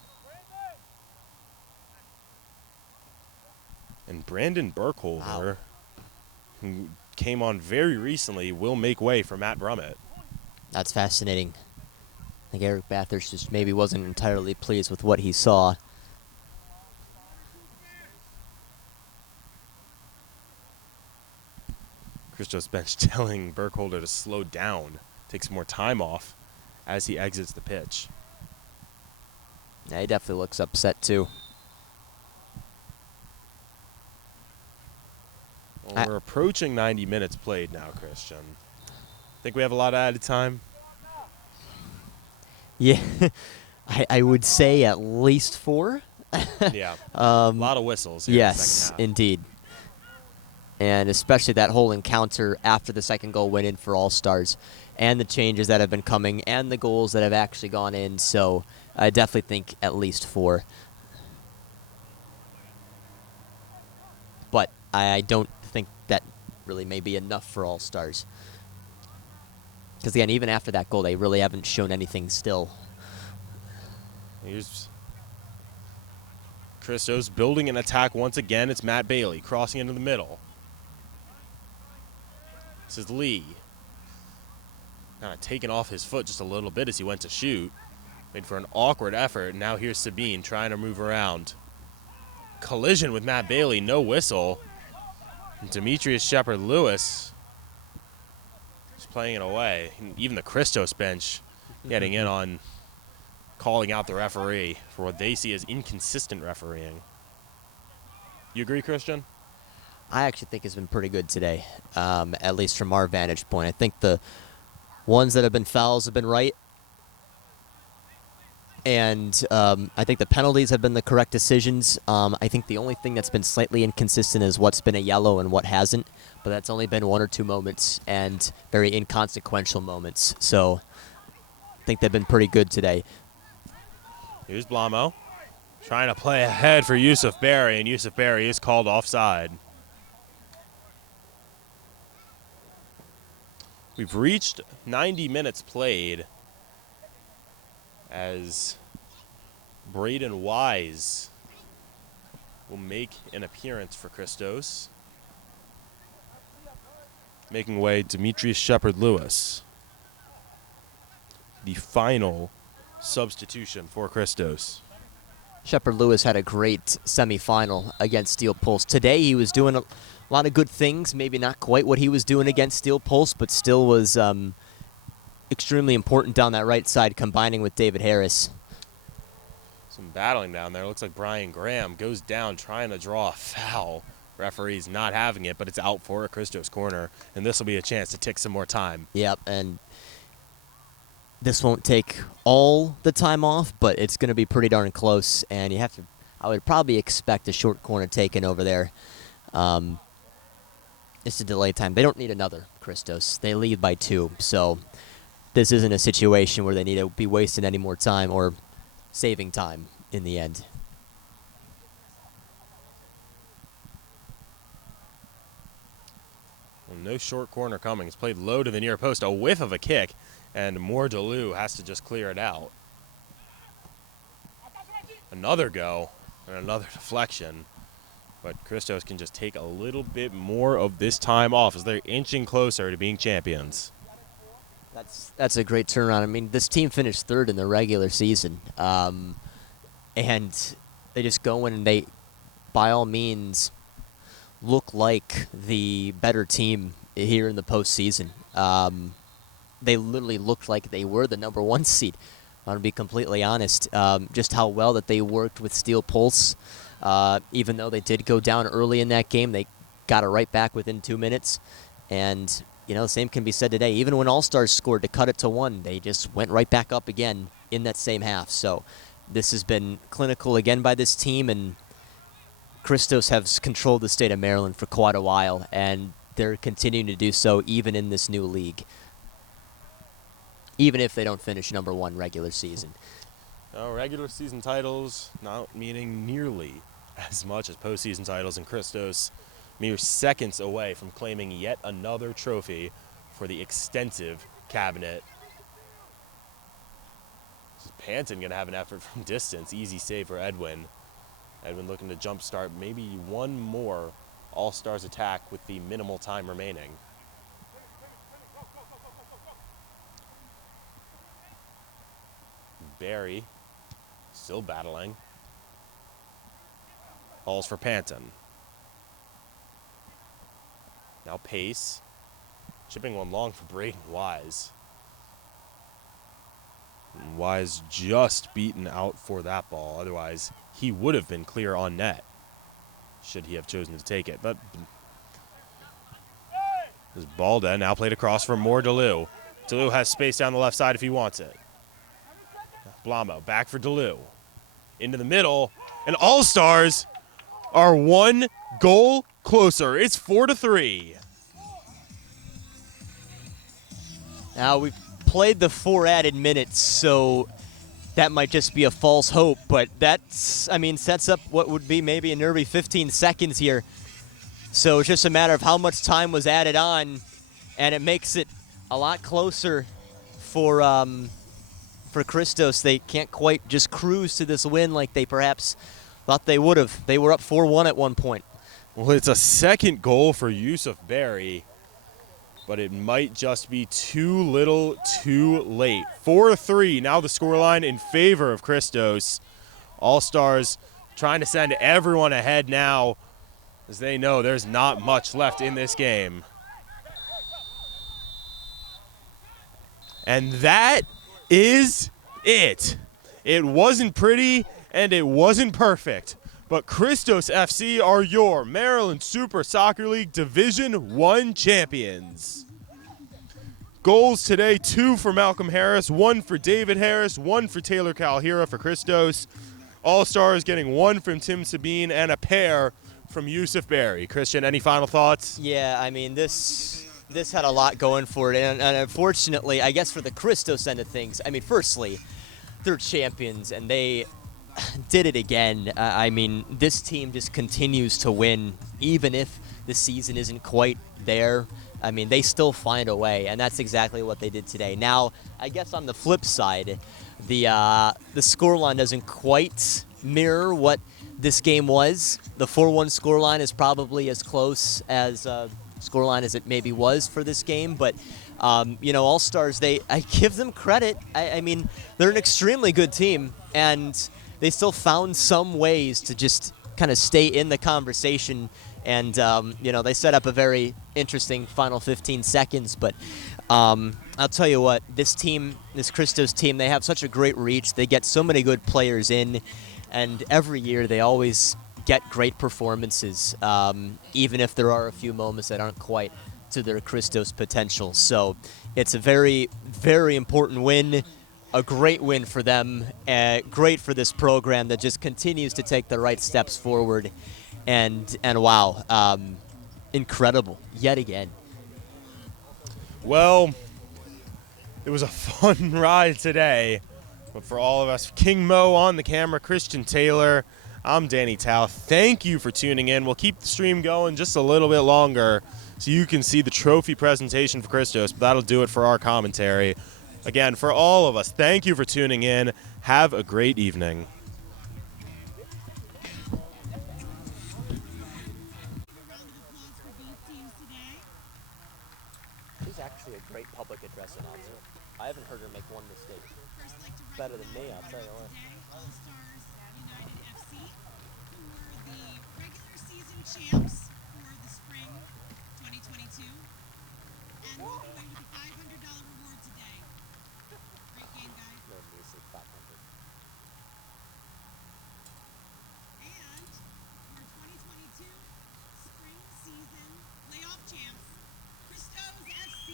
And Brandon Burkholder, who came on very recently, will make way for Matt Brummett. That's fascinating. I think Eric Bathurst just maybe wasn't entirely pleased with what he saw. Christos bench telling Burkholder to slow down, take some more time off as he exits the pitch. Yeah, he definitely looks upset too. Well, we're approaching 90 minutes played now, Christian. Think we have a lot of added time? Yeah, I would say at least 4. Yeah, a lot of whistles here in the Yes, second half. indeed. And especially that whole encounter after the second goal went in for All-Stars, and the changes that have been coming, and the goals that have actually gone in. So I definitely think at least 4. But I don't think that really may be enough for All-Stars. Because, again, even after that goal, they really haven't shown anything still. Here's Christos building an attack once again. It's Matt Bailey crossing into the middle. This is Lee. Kind of taken off his foot just a little bit as he went to shoot. Made for an awkward effort. Now here's Sabine trying to move around. Collision with Matt Bailey, no whistle. And Demetrius Shepard-Lewis is playing it away. And even the Christos bench getting in on calling out the referee for what they see as inconsistent refereeing. You agree, Christian? I actually think it's been pretty good today, at least from our vantage point. I think the ones that have been fouls have been right. And I think the penalties have been the correct decisions. I think the only thing that's been slightly inconsistent is what's been a yellow and what hasn't. But that's only been 1 or 2 moments and very inconsequential moments. So I think they've been pretty good today. Here's Blamo trying to play ahead for Yusuf Berry, and Yusuf Berry is called offside. We've reached 90 minutes played as Braden Wise will make an appearance for Christos. Making way Demetrius Shepard-Lewis, the final substitution for Christos. Shepard Lewis had a great semifinal against Steel Pulse. Today he was doing a lot of good things, maybe not quite what he was doing against Steel Pulse, but still was extremely important down that right side, combining with David Harris. Some battling down there. Looks like Brian Graham goes down trying to draw a foul. Referee's not having it, but it's out for a Christos corner, and this will be a chance to tick some more time. Yep, and this won't take all the time off, but it's going to be pretty darn close, and I would probably expect a short corner taken over there. It's a delay time. They don't need another Christos. They lead by 2, so this isn't a situation where they need to be wasting any more time or saving time in the end. Well, no short corner coming. It's played low to the near post. A whiff of a kick, and Moore DeLu has to just clear it out. Another go, and another deflection. But Christos can just take a little bit more of this time off as they're inching closer to being champions. That's a great turnaround. I mean, this team finished 3rd in the regular season, and they just go in and they, by all means, look like the better team here in the postseason. They literally looked like they were the #1 seed. I'm going to be completely honest. Just how well that they worked with Steel Pulse. Even though they did go down early in that game, they got it right back within 2 minutes. And, you know, the same can be said today. Even when Allstars scored to cut it to 1, they just went right back up again in that same half. So this has been clinical again by this team, and Christos has controlled the state of Maryland for quite a while, and they're continuing to do so even in this new league, even if they don't finish #1 regular season. Regular season titles not meaning nearly as much as postseason titles, and Christos mere seconds away from claiming yet another trophy for the extensive cabinet. Panton going to have an effort from distance. Easy save for Edwin. Edwin looking to jumpstart maybe one more All-Stars attack with the minimal time remaining. Barry still battling. Balls for Panton. Now Pace. Chipping one long for Braden Wise. And Wise just beaten out for that ball. Otherwise, he would have been clear on net should he have chosen to take it. But this ball then now played across for Moore DeLu. DeLu has space down the left side if he wants it. Blamo back for DeLu. Into the middle. And All-Stars are 1 goal closer. It's 4-3. Now, we've played the 4 added minutes, so that might just be a false hope, but that's, I mean, sets up what would be maybe a nervy 15 seconds here. So it's just a matter of how much time was added on, and it makes it a lot closer for Christos. They can't quite just cruise to this win like they perhaps thought they would have. They were up 4-1 at one point. Well, it's a second goal for Yusuf Barry, but it might just be too little too late. 4-3, now the scoreline in favor of Christos. All-Stars trying to send everyone ahead now as they know there's not much left in this game. And that is it. It wasn't pretty and it wasn't perfect, but Christos FC are your Maryland Super Soccer League Division I champions. Goals today, 2 for Malcolm Harris, 1 for David Harris, 1 for Taylor Calhira for Christos. All-Stars getting 1 from Tim Sabine and a pair from Yusuf Barry. Christian, any final thoughts? Yeah, I mean, this had a lot going for it, and unfortunately, I guess for the Christos end of things, I mean, firstly, they're champions, and they did it again. I mean, this team just continues to win, even if the season isn't quite there. I mean, they still find a way, and that's exactly what they did today. Now, I guess on the flip side, the scoreline doesn't quite mirror what this game was. The 4-1 scoreline is probably as close as scoreline as it maybe was for this game, but you know, All-Stars, I give them credit. I mean, they're an extremely good team, and they still found some ways to just kind of stay in the conversation. And, they set up a very interesting final 15 seconds. But I'll tell you what, this team, this Christos team, they have such a great reach. They get so many good players in. And every year they always get great performances, even if there are a few moments that aren't quite to their Christos potential. So it's a very, very important win. A great win for them, great for this program that just continues to take the right steps forward. And wow, incredible yet again. Well, it was a fun ride today, but for all of us, King Mo on the camera, Christian Taylor, I'm Danny Tao. Thank you for tuning in. We'll keep the stream going just a little bit longer so you can see the trophy presentation for Christos, but that'll do it for our commentary. Again, for all of us, thank you for tuning in. Have a great evening. Round of applause for both teams today. She's actually a great public address announcer. I haven't heard her make one mistake. First, like to Better than me, recognize I'll tell you what. today, Allstars United FC, who were the regular season champs for the spring 2022, and walk away with a $500 reward today. Great game, guys. No, music, 500. And for 2022 spring season playoff champs, Christos FC.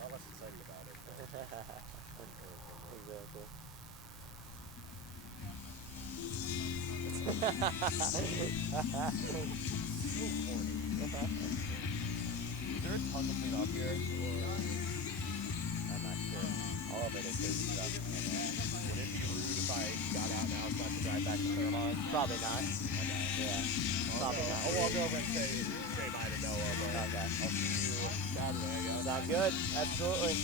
All less excited about it. Exactly. Is there a ton to clean up here? I'm not sure. All of it is crazy stuff. Would it be rude if I got out now so I could drive back to Claremont? Probably not. Yeah. Probably not. I'll walk over and say bye to Noah, but Okay. I'll see you Saturday, I guess. Sounds good. Absolutely.